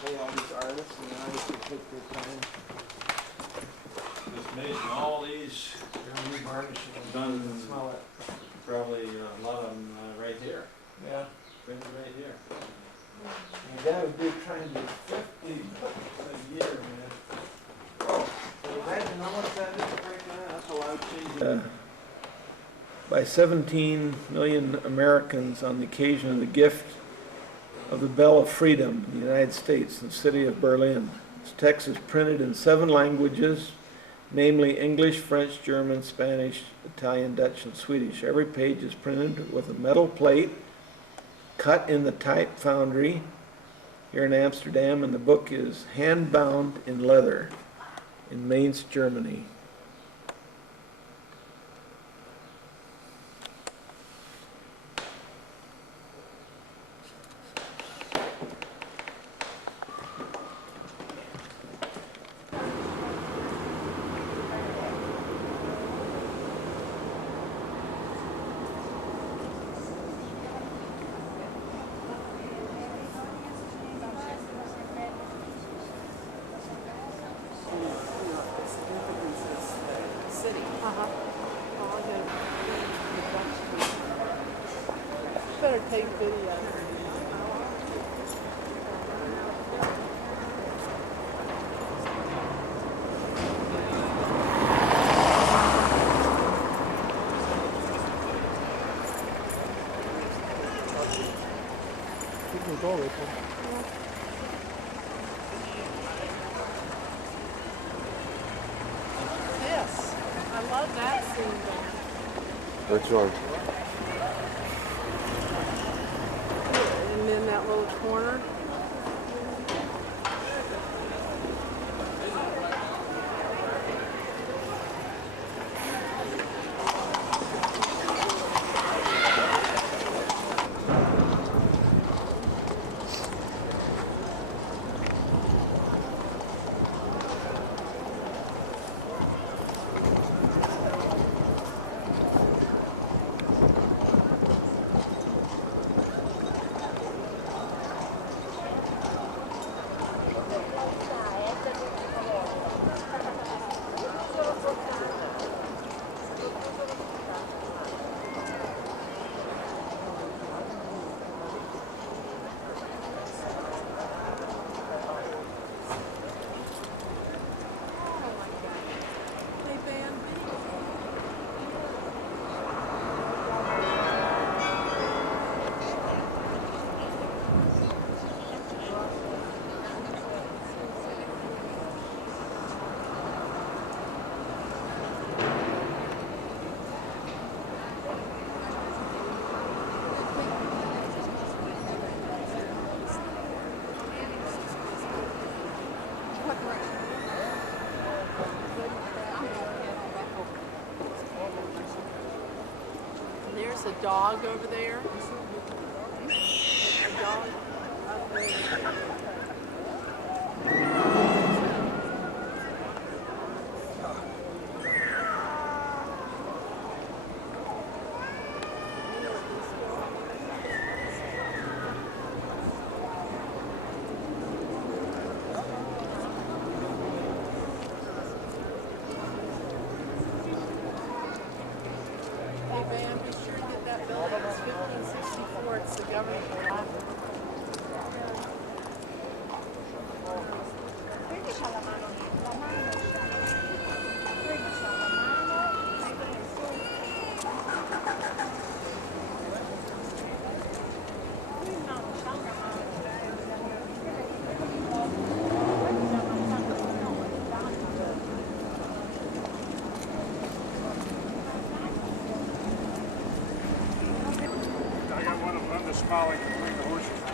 pay all these artists, and the artists would take their time. Just made all these, They're revarnishing and Done. smell it. probably a lot of them right here, Yeah. printed right here. And that would be trying to do 50 books a year, man. Oh, imagine how much that is right now. That's a lot of change. By 17 million Americans on the occasion of the gift of the Bell of Freedom in the United States, in the city of Berlin. This text is printed in 7 languages, namely English, French, German, Spanish, Italian, Dutch, and Swedish. Every page is printed with a metal plate cut in the type foundry here in Amsterdam, and the book is hand-bound in leather in Mainz, Germany. City. Uh-huh. Oh, I better take video. Yes, I love that scene there. Which one? And then that little corner. Hey, Ben. And there's a dog over there. A dog up there. Hey, Van, be sure to get that building. It's 1564. It's the government building. smiling between the horses.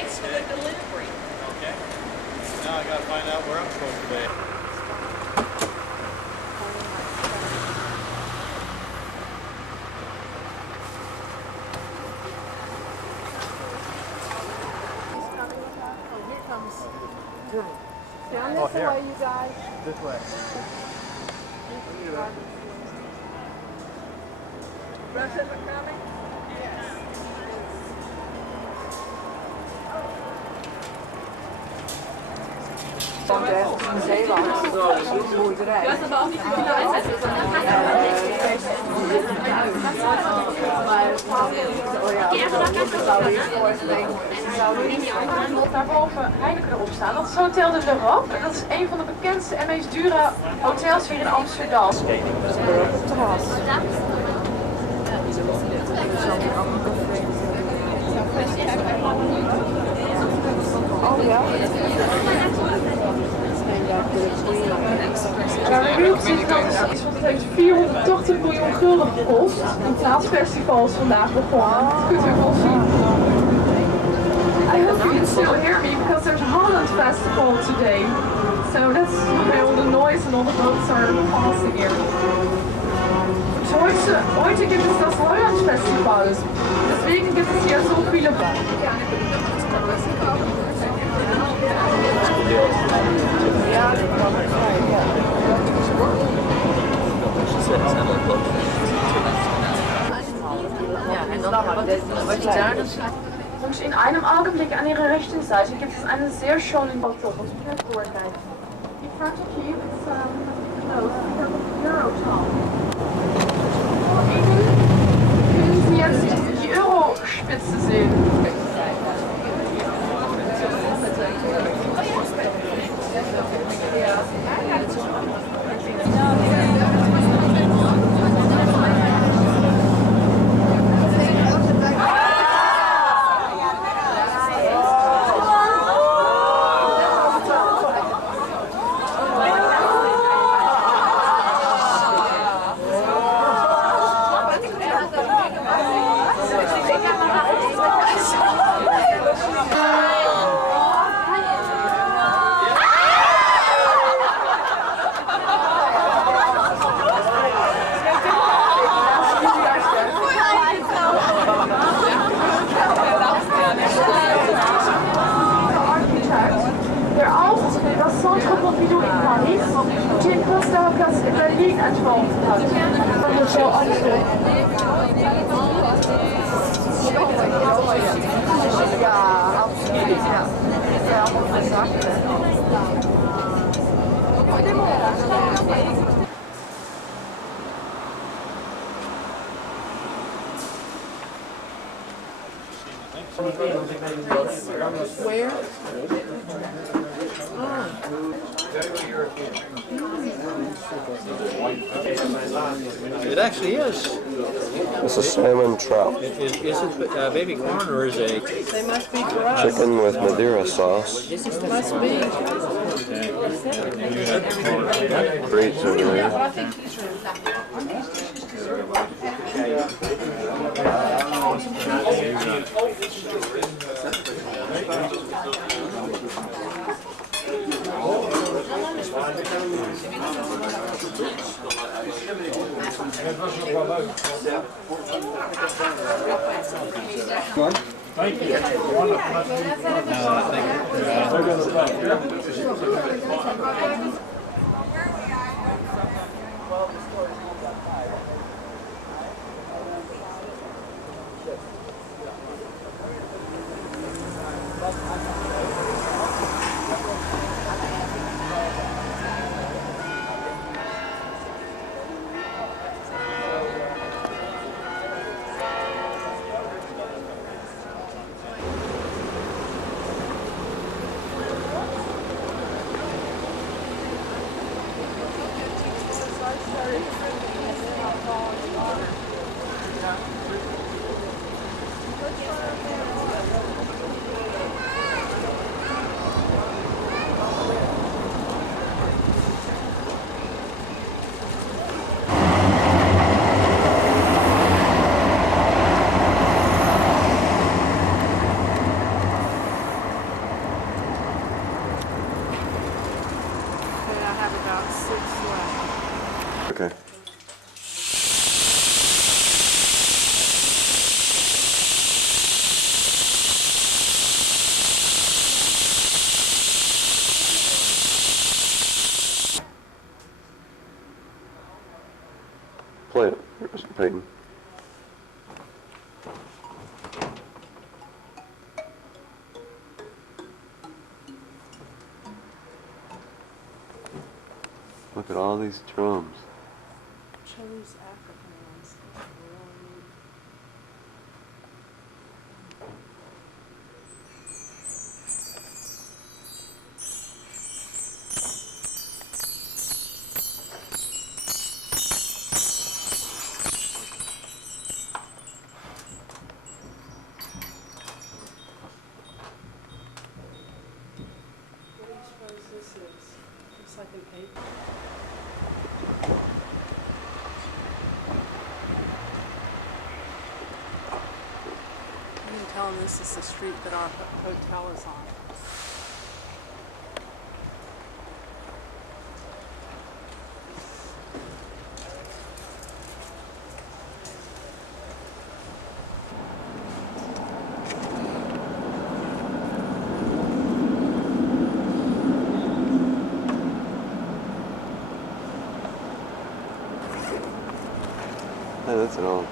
Thanks for the delivery. Okay. Now I gotta find out where I'm supposed to be. Down this way, you guys. This way. Daarboven Heineken erop staan. Dat is Hotel de l'Europe. En dat is een van de bekendste en meest dure hotels hier in Amsterdam. Oh ja. Waar we nu op zitten, dat is want het heeft 480 miljoen gulden gekost. Een plaatsfestival is vandaag begonnen. Dat kunt u wel zien. I hope you can still hear me because there's a Holland Festival today. So that's why all the noise and all the boats are passing here. Heute gibt es das Holland Festival. Deswegen gibt es hier so viele Und in einem Augenblick an Ihrer rechten Seite gibt es einen sehr schönen Hotel. In front of you is close because of Eurotown. Vor Ihnen können Sie jetzt die Eurospitze sehen. In Berlin entworfen hat. Das ist so absolut. Ja, absolut. Ja. Das ist ja auch was gesagt. Where? It actually is. It's a salmon trout. Is it baby corn or is it They must be for us. Chicken with Madeira sauce. Must be. Greats over there. Thank you. about 6 left. Okay. Play it, Peyton. Look at all these drums. Chose African ones. Really neat. What do you suppose this is? Looks like an ape. You can tell this is the street that our hotel is on. Hey, that's it all.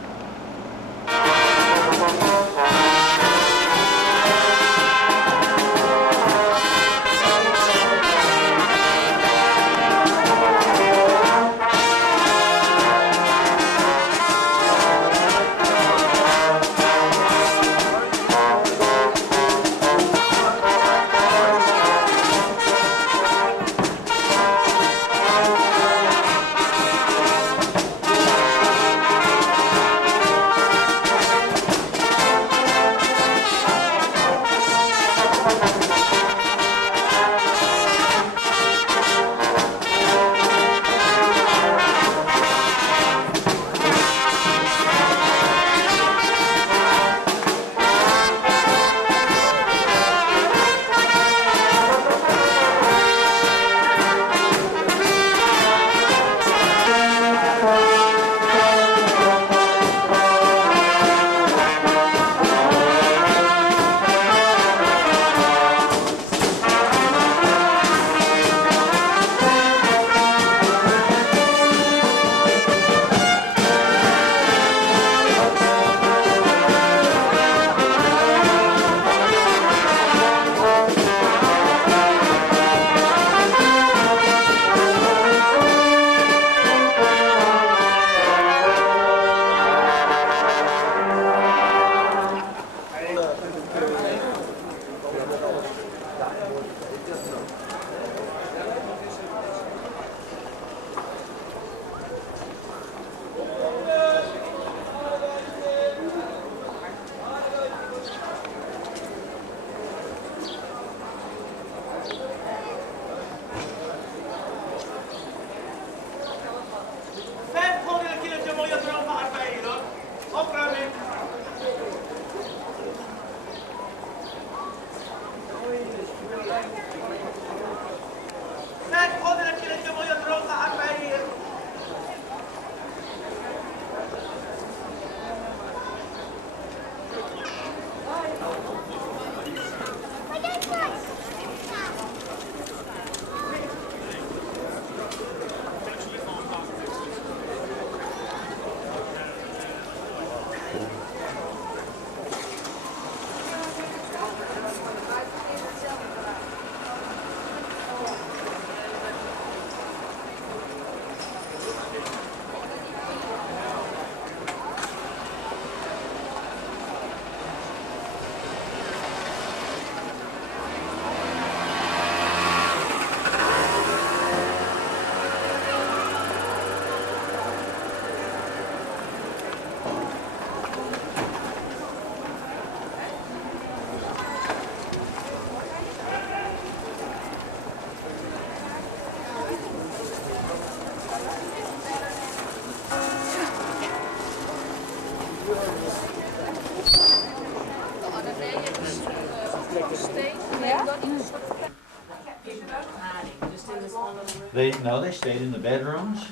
They stayed in the bedrooms,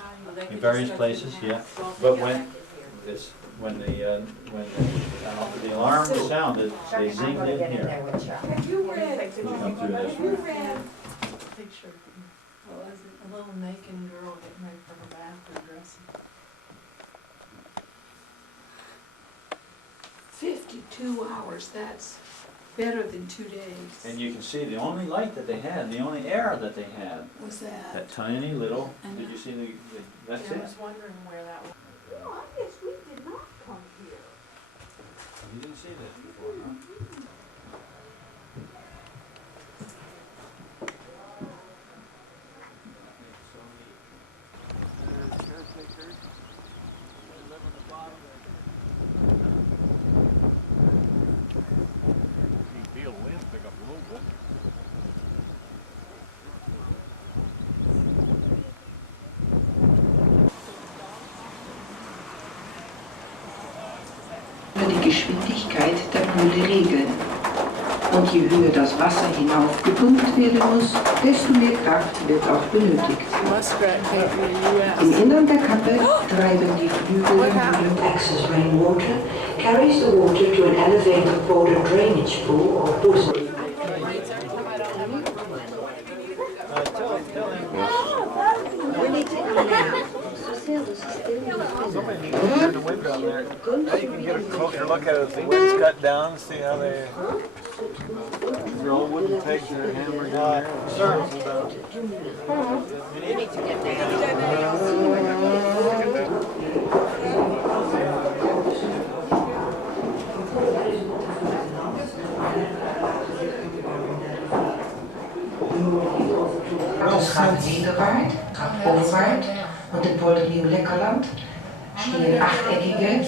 in various places, yeah. But when the alarm was sounded, they zinged in here. Have you read, Come through this have you one. read, Picture, well, is it a little naked girl getting ready for her bathroom dressing? 52 hours, that's better than 2 days. And you can see the only light that they had, the only air that they had, Was that? that tiny little, did you see that's I it? was wondering where that was. No, I guess we did not come here. You didn't see this before, huh? Die Geschwindigkeit der Mühle regeln. Und je höher das Wasser hinaufgepumpt werden muss, desto mehr Kraft wird auch benötigt. Muskrat came from the US. Im Innern der Kappe treiben die Flügel der Mühle. Excess rainwater carries the water to an elevator called a drainage pool or bosom. We need to come now. Somebody needs to turn the wind on there. Now you can get a closer look at it as the wind's cut down, see how they... They're all wooden pegs that are hammered down there. Sir. You need to get down. Het gaat nederwaarts, gaat opwaarts, want het wordt nieuw Lekkerland. Zie je achteckige.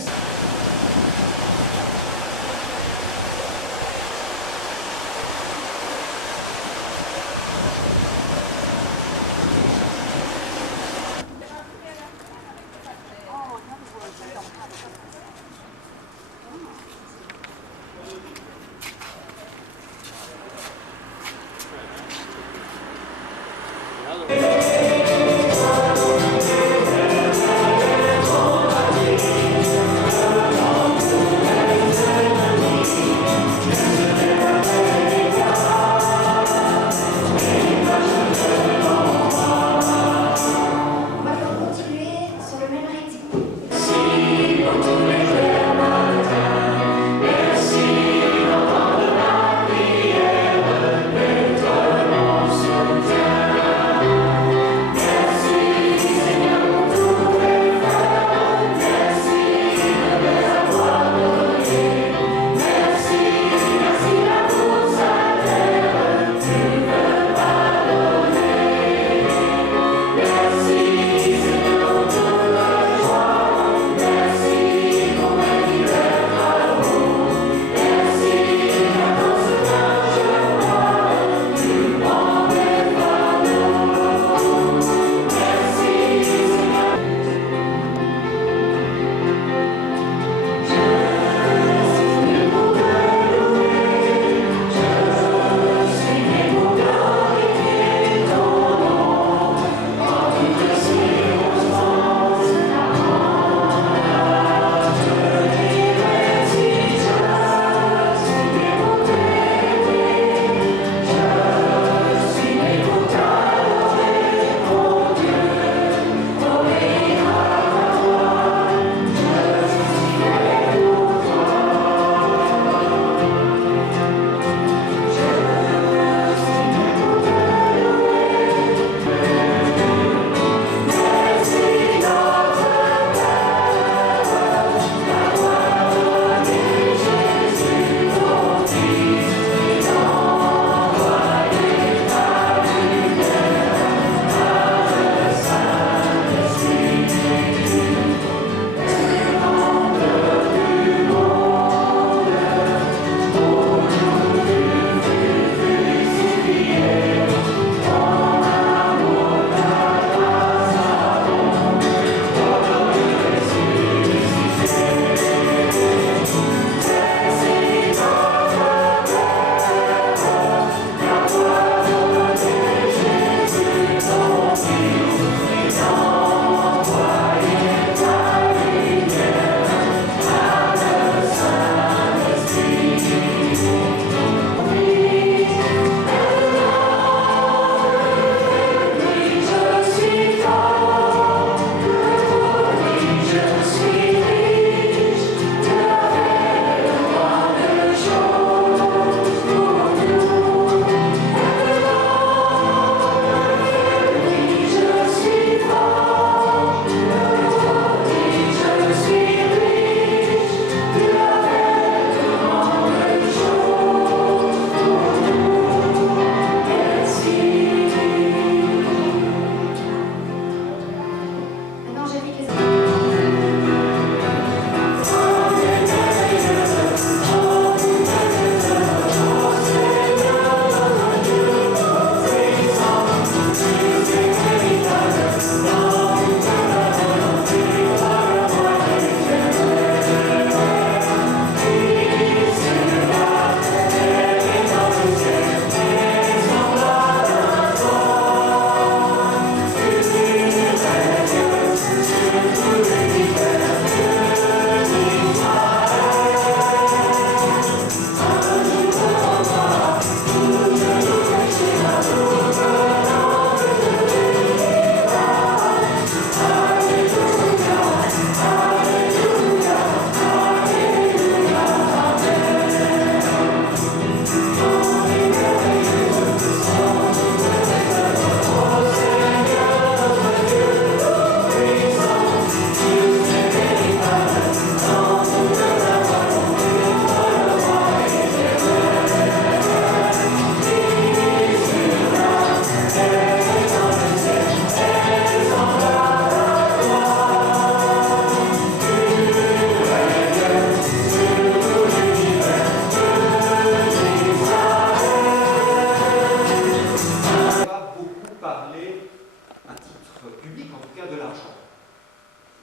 en tout cas de l'argent.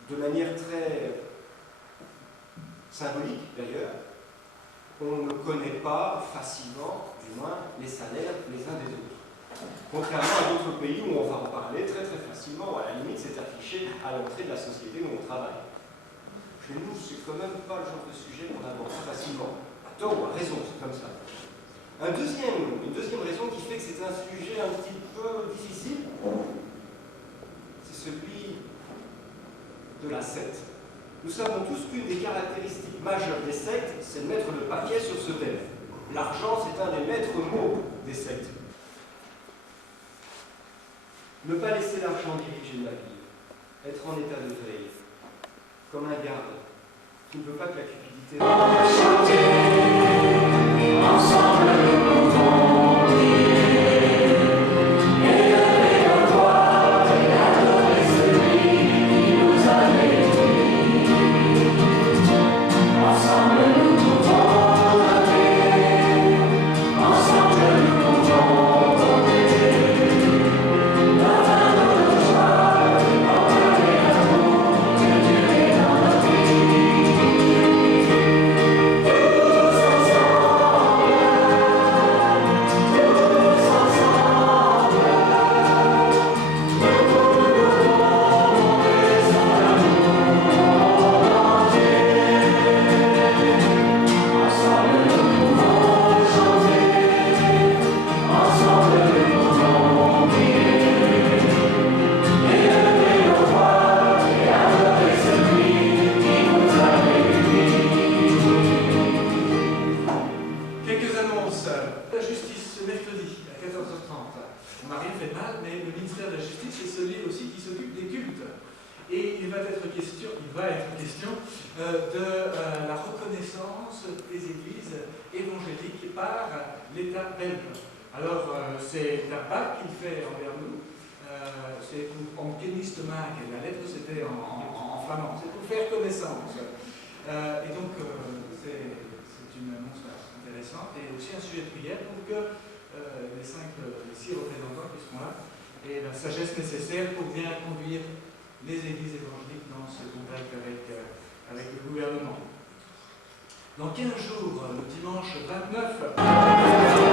De manière très symbolique d'ailleurs, on ne connaît pas facilement, du moins, les salaires les uns des autres. Contrairement à d'autres pays où on va en parler très très facilement, ou à la limite c'est affiché à l'entrée de la société où on travaille. Chez nous, c'est quand même pas le genre de sujet qu'on aborde facilement. À tort ou à raison, c'est comme ça. Une deuxième raison qui fait que c'est un sujet un petit peu difficile, c'est celui de la secte. Nous savons tous qu'une des caractéristiques majeures des sectes, c'est de mettre le paquet sur ce thème. L'argent, c'est un des maîtres mots des sectes. Ne pas laisser l'argent diriger ma vie, être en état de veille, comme un garde, qui ne veut pas que la cupidité... Ensemble, nous pouvons prier, élever nos voix et adorer celui qui nous a bénis. Ensemble, nous pouvons donner, ensemble, nous pouvons donner notre amour, nos joies, notre amour que Dieu est dans notre vie. Quelques annonces. La justice, ce mercredi à 14h30. On m'a rien fait de mal, mais le ministère de la Justice est celui aussi qui s'occupe des cultes. Et il va être question de la reconnaissance des églises évangéliques par l'État belge. Alors, c'est un pas qu'il fait envers nous. C'est en kennistemag, la lettre c'était en flamand, c'est pour faire connaissance. Et donc, c'est une annonce intéressante et aussi un sujet de prière pour que les 6 représentants qui seront là aient la sagesse nécessaire pour bien conduire les églises évangéliques dans ce contact avec le gouvernement. Dans 15 jours, le dimanche 29,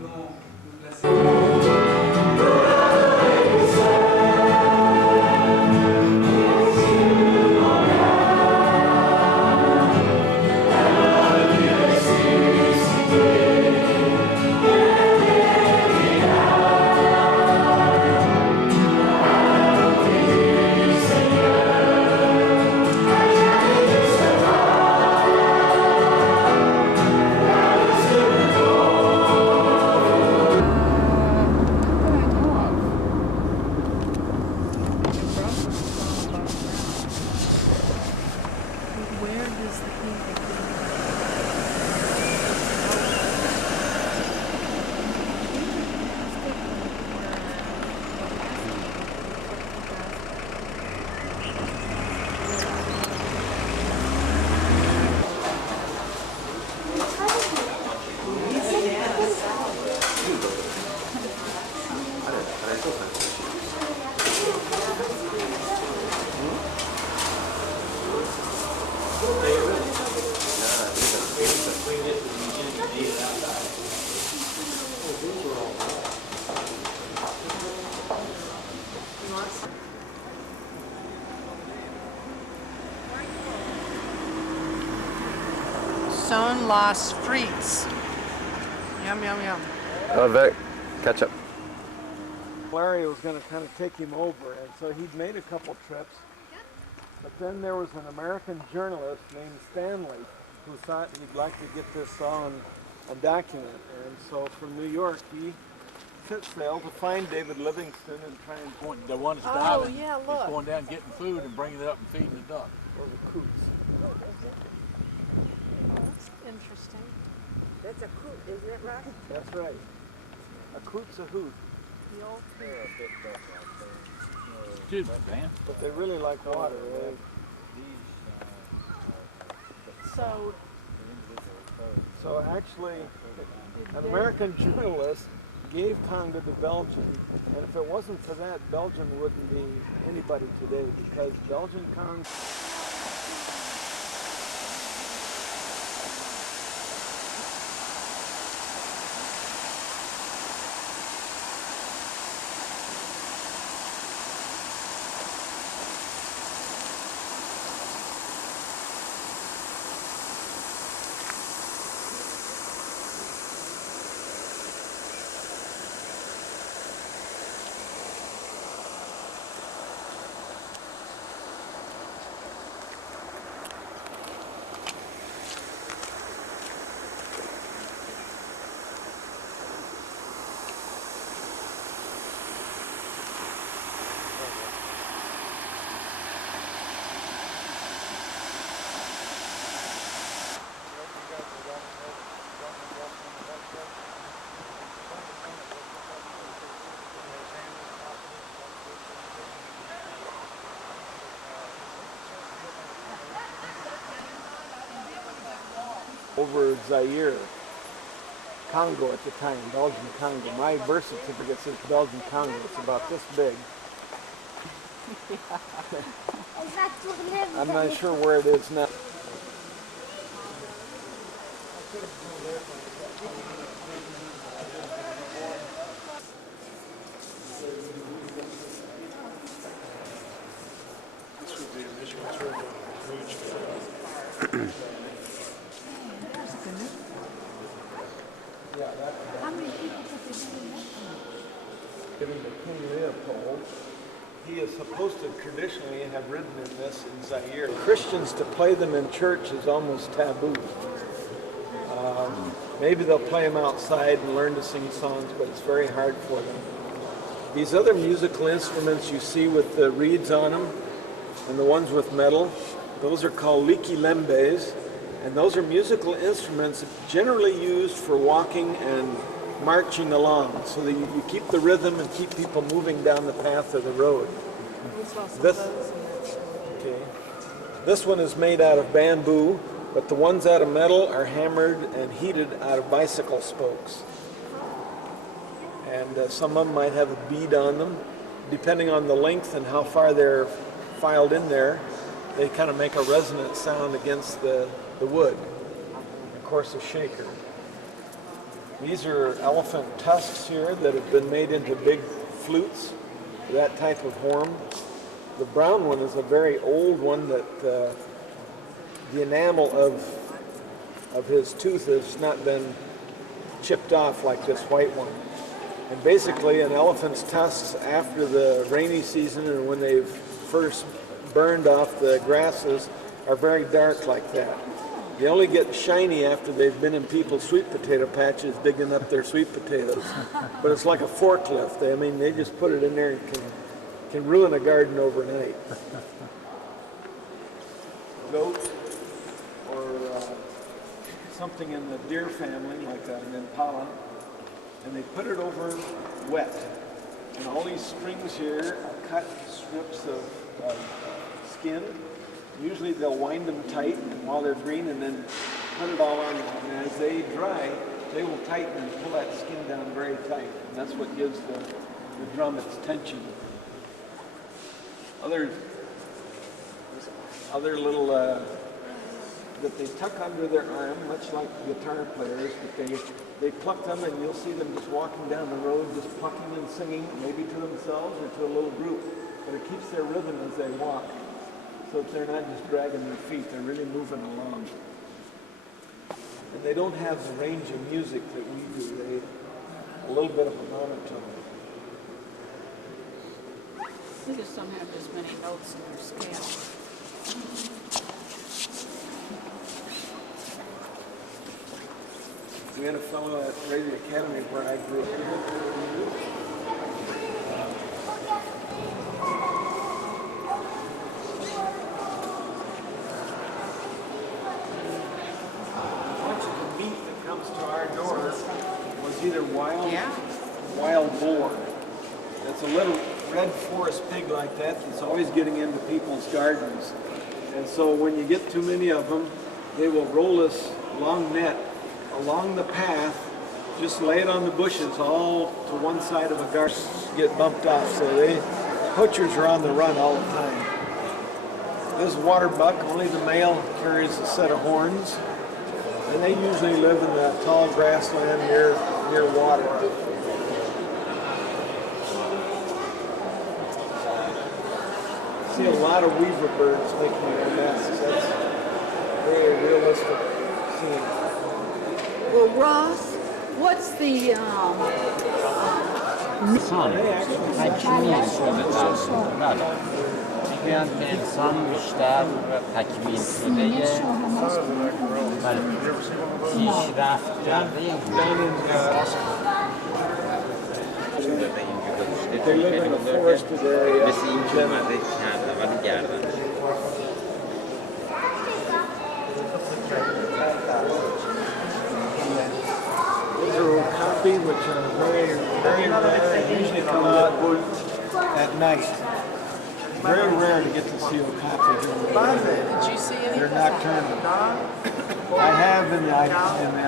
venons nous placer. Where does the painting Son las frites. Yum, yum, yum. Avec ketchup. Larry was going to kind of take him over, and so he'd made a couple trips. But then there was an American journalist named Stanley who thought he'd like to get this on a document. And so from New York, he set sail to find David Livingston and try and point The one that's Oh, diving, yeah, he's look. going down getting food and bringing it up and feeding the duck. for the coots. That's interesting. That's a coot, isn't it, Ross? That's right. A coot's a hoot, The old Excuse me, Dan. but they really like water. So, So actually, an American journalist gave Congo to Belgium, and if it wasn't for that, Belgium wouldn't be anybody today, because Belgian Congo. Over Zaire, Congo at the time, Belgian Congo. My birth certificate says Belgian Congo. It's about this big. I'm not sure where it is now. Given to King Leopold, he is supposed to traditionally have ridden in this in Zaire. Christians to play them in church is almost taboo. Maybe they'll play them outside and learn to sing songs, but it's very hard for them. These other musical instruments you see with the reeds on them, and the ones with metal, those are called likilembes, and those are musical instruments generally used for walking and marching along, so that you keep the rhythm and keep people moving down the path of the road. This one is made out of bamboo, but the ones out of metal are hammered and heated out of bicycle spokes. And some of them might have a bead on them. Depending on the length and how far they're filed in there, they kind of make a resonant sound against the wood. Of course, a shaker. These are elephant tusks here that have been made into big flutes, that type of horn. The brown one is a very old one that the enamel of his tooth has not been chipped off like this white one. And basically an elephant's tusks after the rainy season and when they've first burned off the grasses are very dark like that. They only get shiny after they've been in people's sweet potato patches digging up their sweet potatoes. But it's like a forklift. I mean, they just put it in there and can ruin a garden overnight. Goat or something in the deer family, like an impala, and they put it over wet. And all these strings here are cut strips of skin. Usually they'll wind them tight while they're green and then put it all on. And as they dry, they will tighten and pull that skin down very tight. And that's what gives the drum its tension. Other little that they tuck under their arm, much like guitar players, but they pluck them and you'll see them just walking down the road, just plucking and singing, maybe to themselves or to a little group. But it keeps their rhythm as they walk. So if they're not just dragging their feet, they're really moving along. And they don't have the range of music that we do. They a little bit of a monotone. They just don't have as many notes in their scale. We had a fellow at Radio Academy where I grew up. Either wild boar. That's a little red forest pig like that that's always getting into people's gardens. And so when you get too many of them, they will roll this long net along the path, just lay it on the bushes all to one side of a garden, get bumped off. So poachers are on the run all the time. This water buck, only the male carries a set of horns. And they usually live in the tall grassland near water. See a lot of weaver birds making their nests. That's a very realistic scene. Well, Ross, what's the انسان بیشتر تکمیل شده پیشرفت کرده مثل این که اومده چند اول گردن These are okapi, which are very rare, usually come out at night. Very rare to get to see okapi during the day. Did you see any? They're nocturnal. I have in the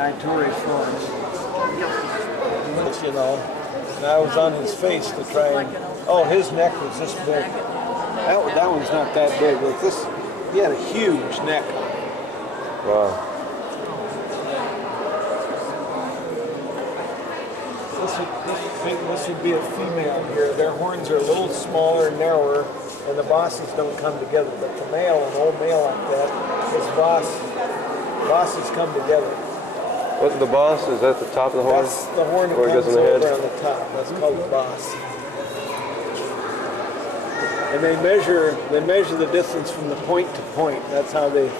Ituri forest. You know, and I was on his face to try and, oh, his neck was this big. That one's not that big. Like this, he had a huge neck. Wow. This would be a female here. Their horns are a little smaller, narrower, and the bosses don't come together. But the male, an old male like that, his bosses come together. What's the boss? Is that the top of the horn? That's the horn that comes over on on the top. That's called the boss. And they measure the distance from the point to point. That's how they.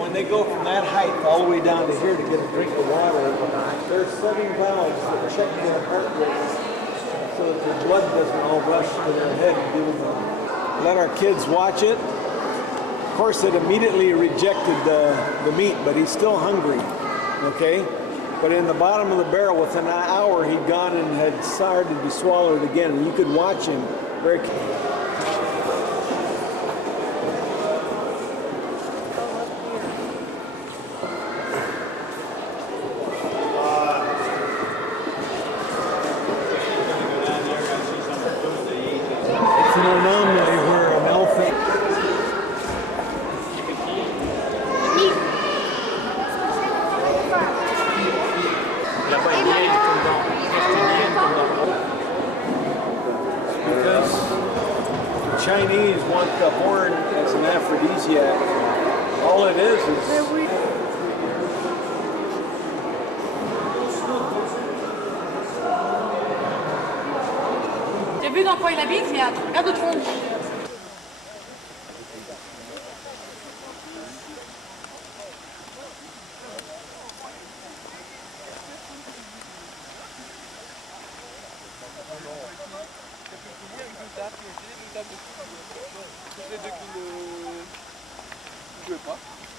When they go from that height all the way down to here to get a drink of water, there's 7 valves that check their heart rate so that their blood doesn't all rush to their head and give them. Let our kids watch it. Of course, it immediately rejected the meat, but he's still hungry, okay? But in the bottom of the barrel, within an hour, he'd gone and had started to be swallowed again, and you could watch him very carefully. the horn as an aphrodisiac. All it is T'as vu dans quoi il habite, mais regarde de tronc. Toutes les deux qui ne jouaient pas,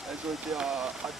elles ont été à 10.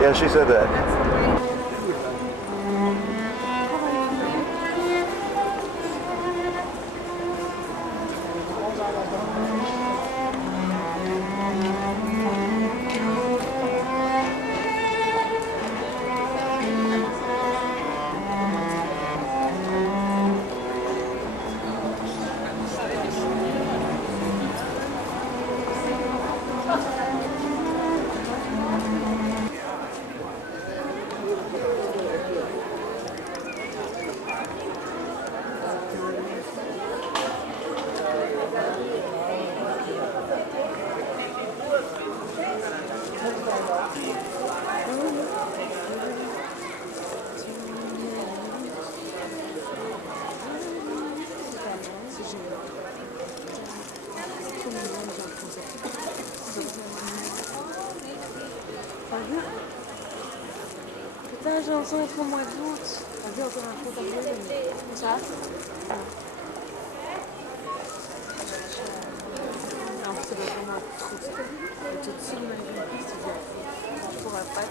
Yeah, she said that. Putain, j'ai l'impression d'être au mois d'août. T'as vu encore un compte à jouer, ça? En plus, ça doit vraiment être trop de et tout de suite, on a vu une piste, je pourrais pas.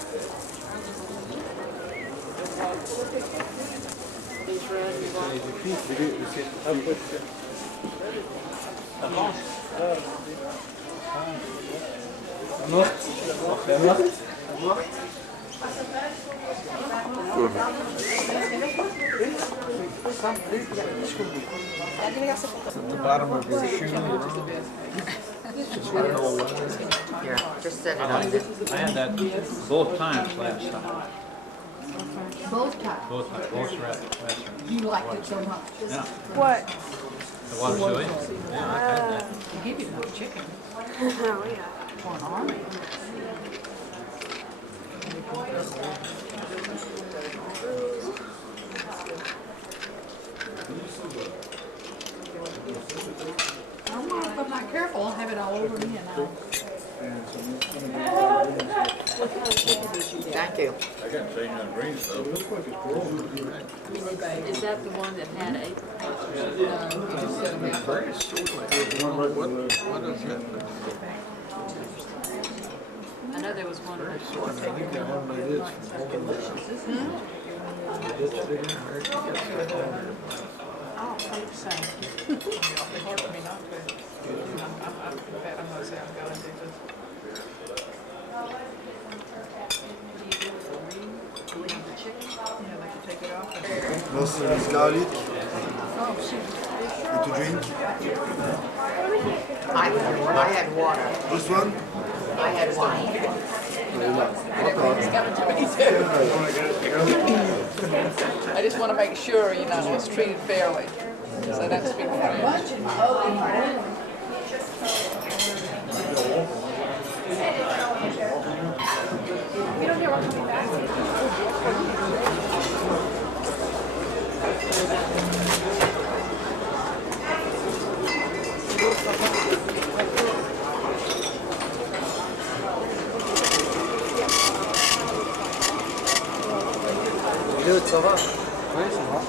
at the bottom of your shoe. Here, just set it I up. had that both times last time. Both times. Both times, both restaurants. You liked it so much. Yeah. What? The water chili? Yeah, I had that. They give you no chicken. Oh, yeah. For an army. If I'm not careful, I'll have it all over me and I'll... Thank you. I got St. John Green stuff. Is that the one that had apricots? No, you just set them out. Very sort of. What is that? I know there was one. Very sort of. I think I have my lids from I don't think so. It's hard for me not to. I'm gonna say I'm going to just. Yeah, they can take it off. Most is garlic. Oh, shoot. And to drink. I had water. This one? I had wine. Everybody's got to do it. I just want to make sure, you know, it's treated fairly. So that's big French. We don't hear what's coming back. Claude, ça va? Oui, ça va.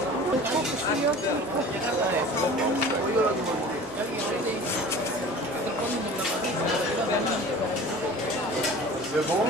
C'est bon?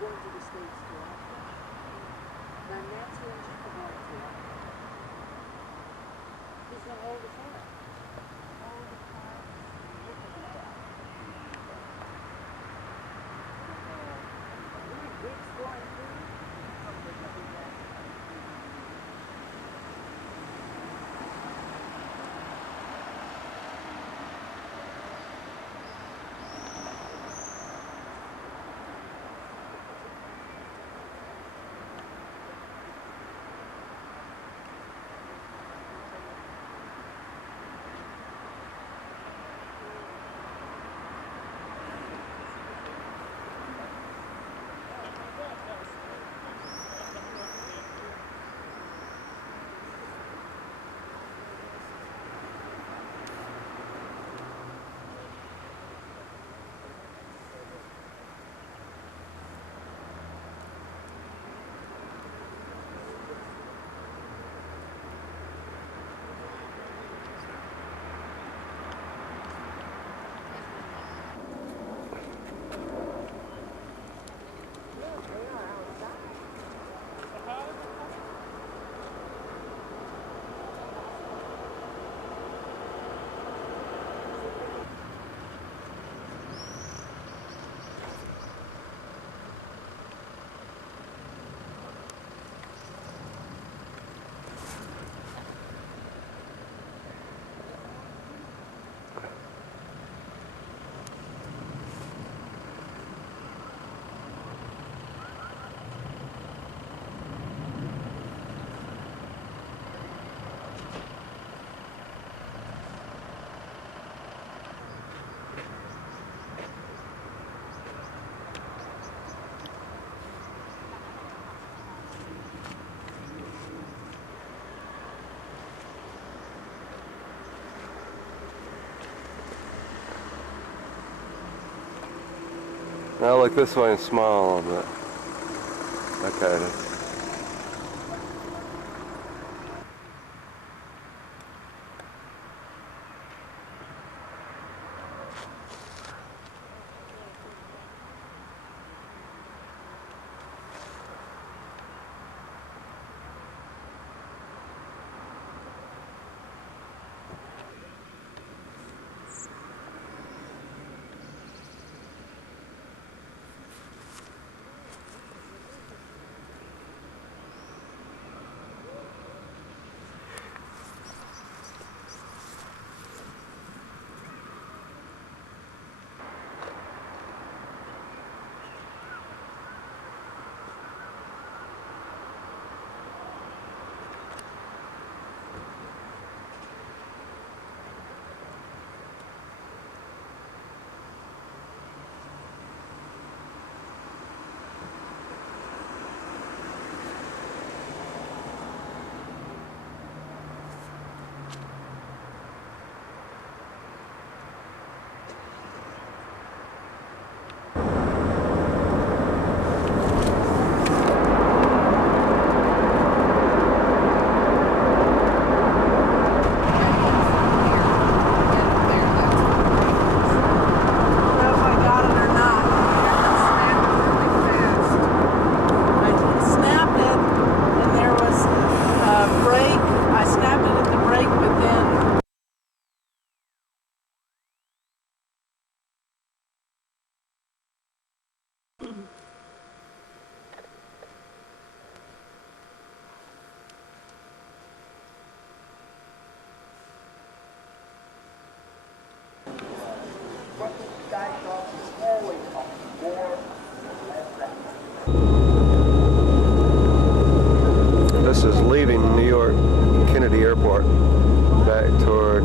going to the States too often. Maar net zoals je geboren wordt. He's gonna hold the fort. Hold the fort. Really big exploring food. Now look this way and smile a little bit. Okay. This is leaving New York Kennedy Airport back toward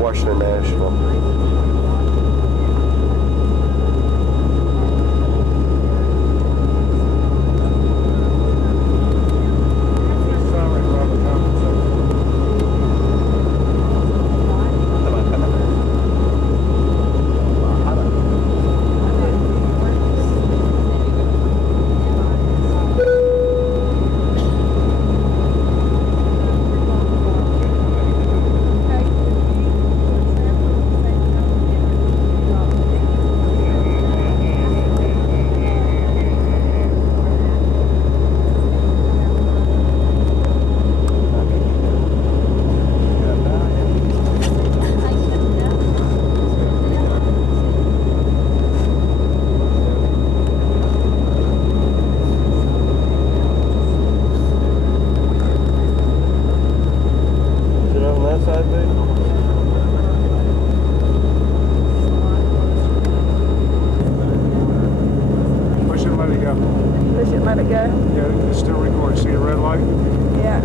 Washington National. Let it go. Yeah, it's still recording. See the red light? Yeah.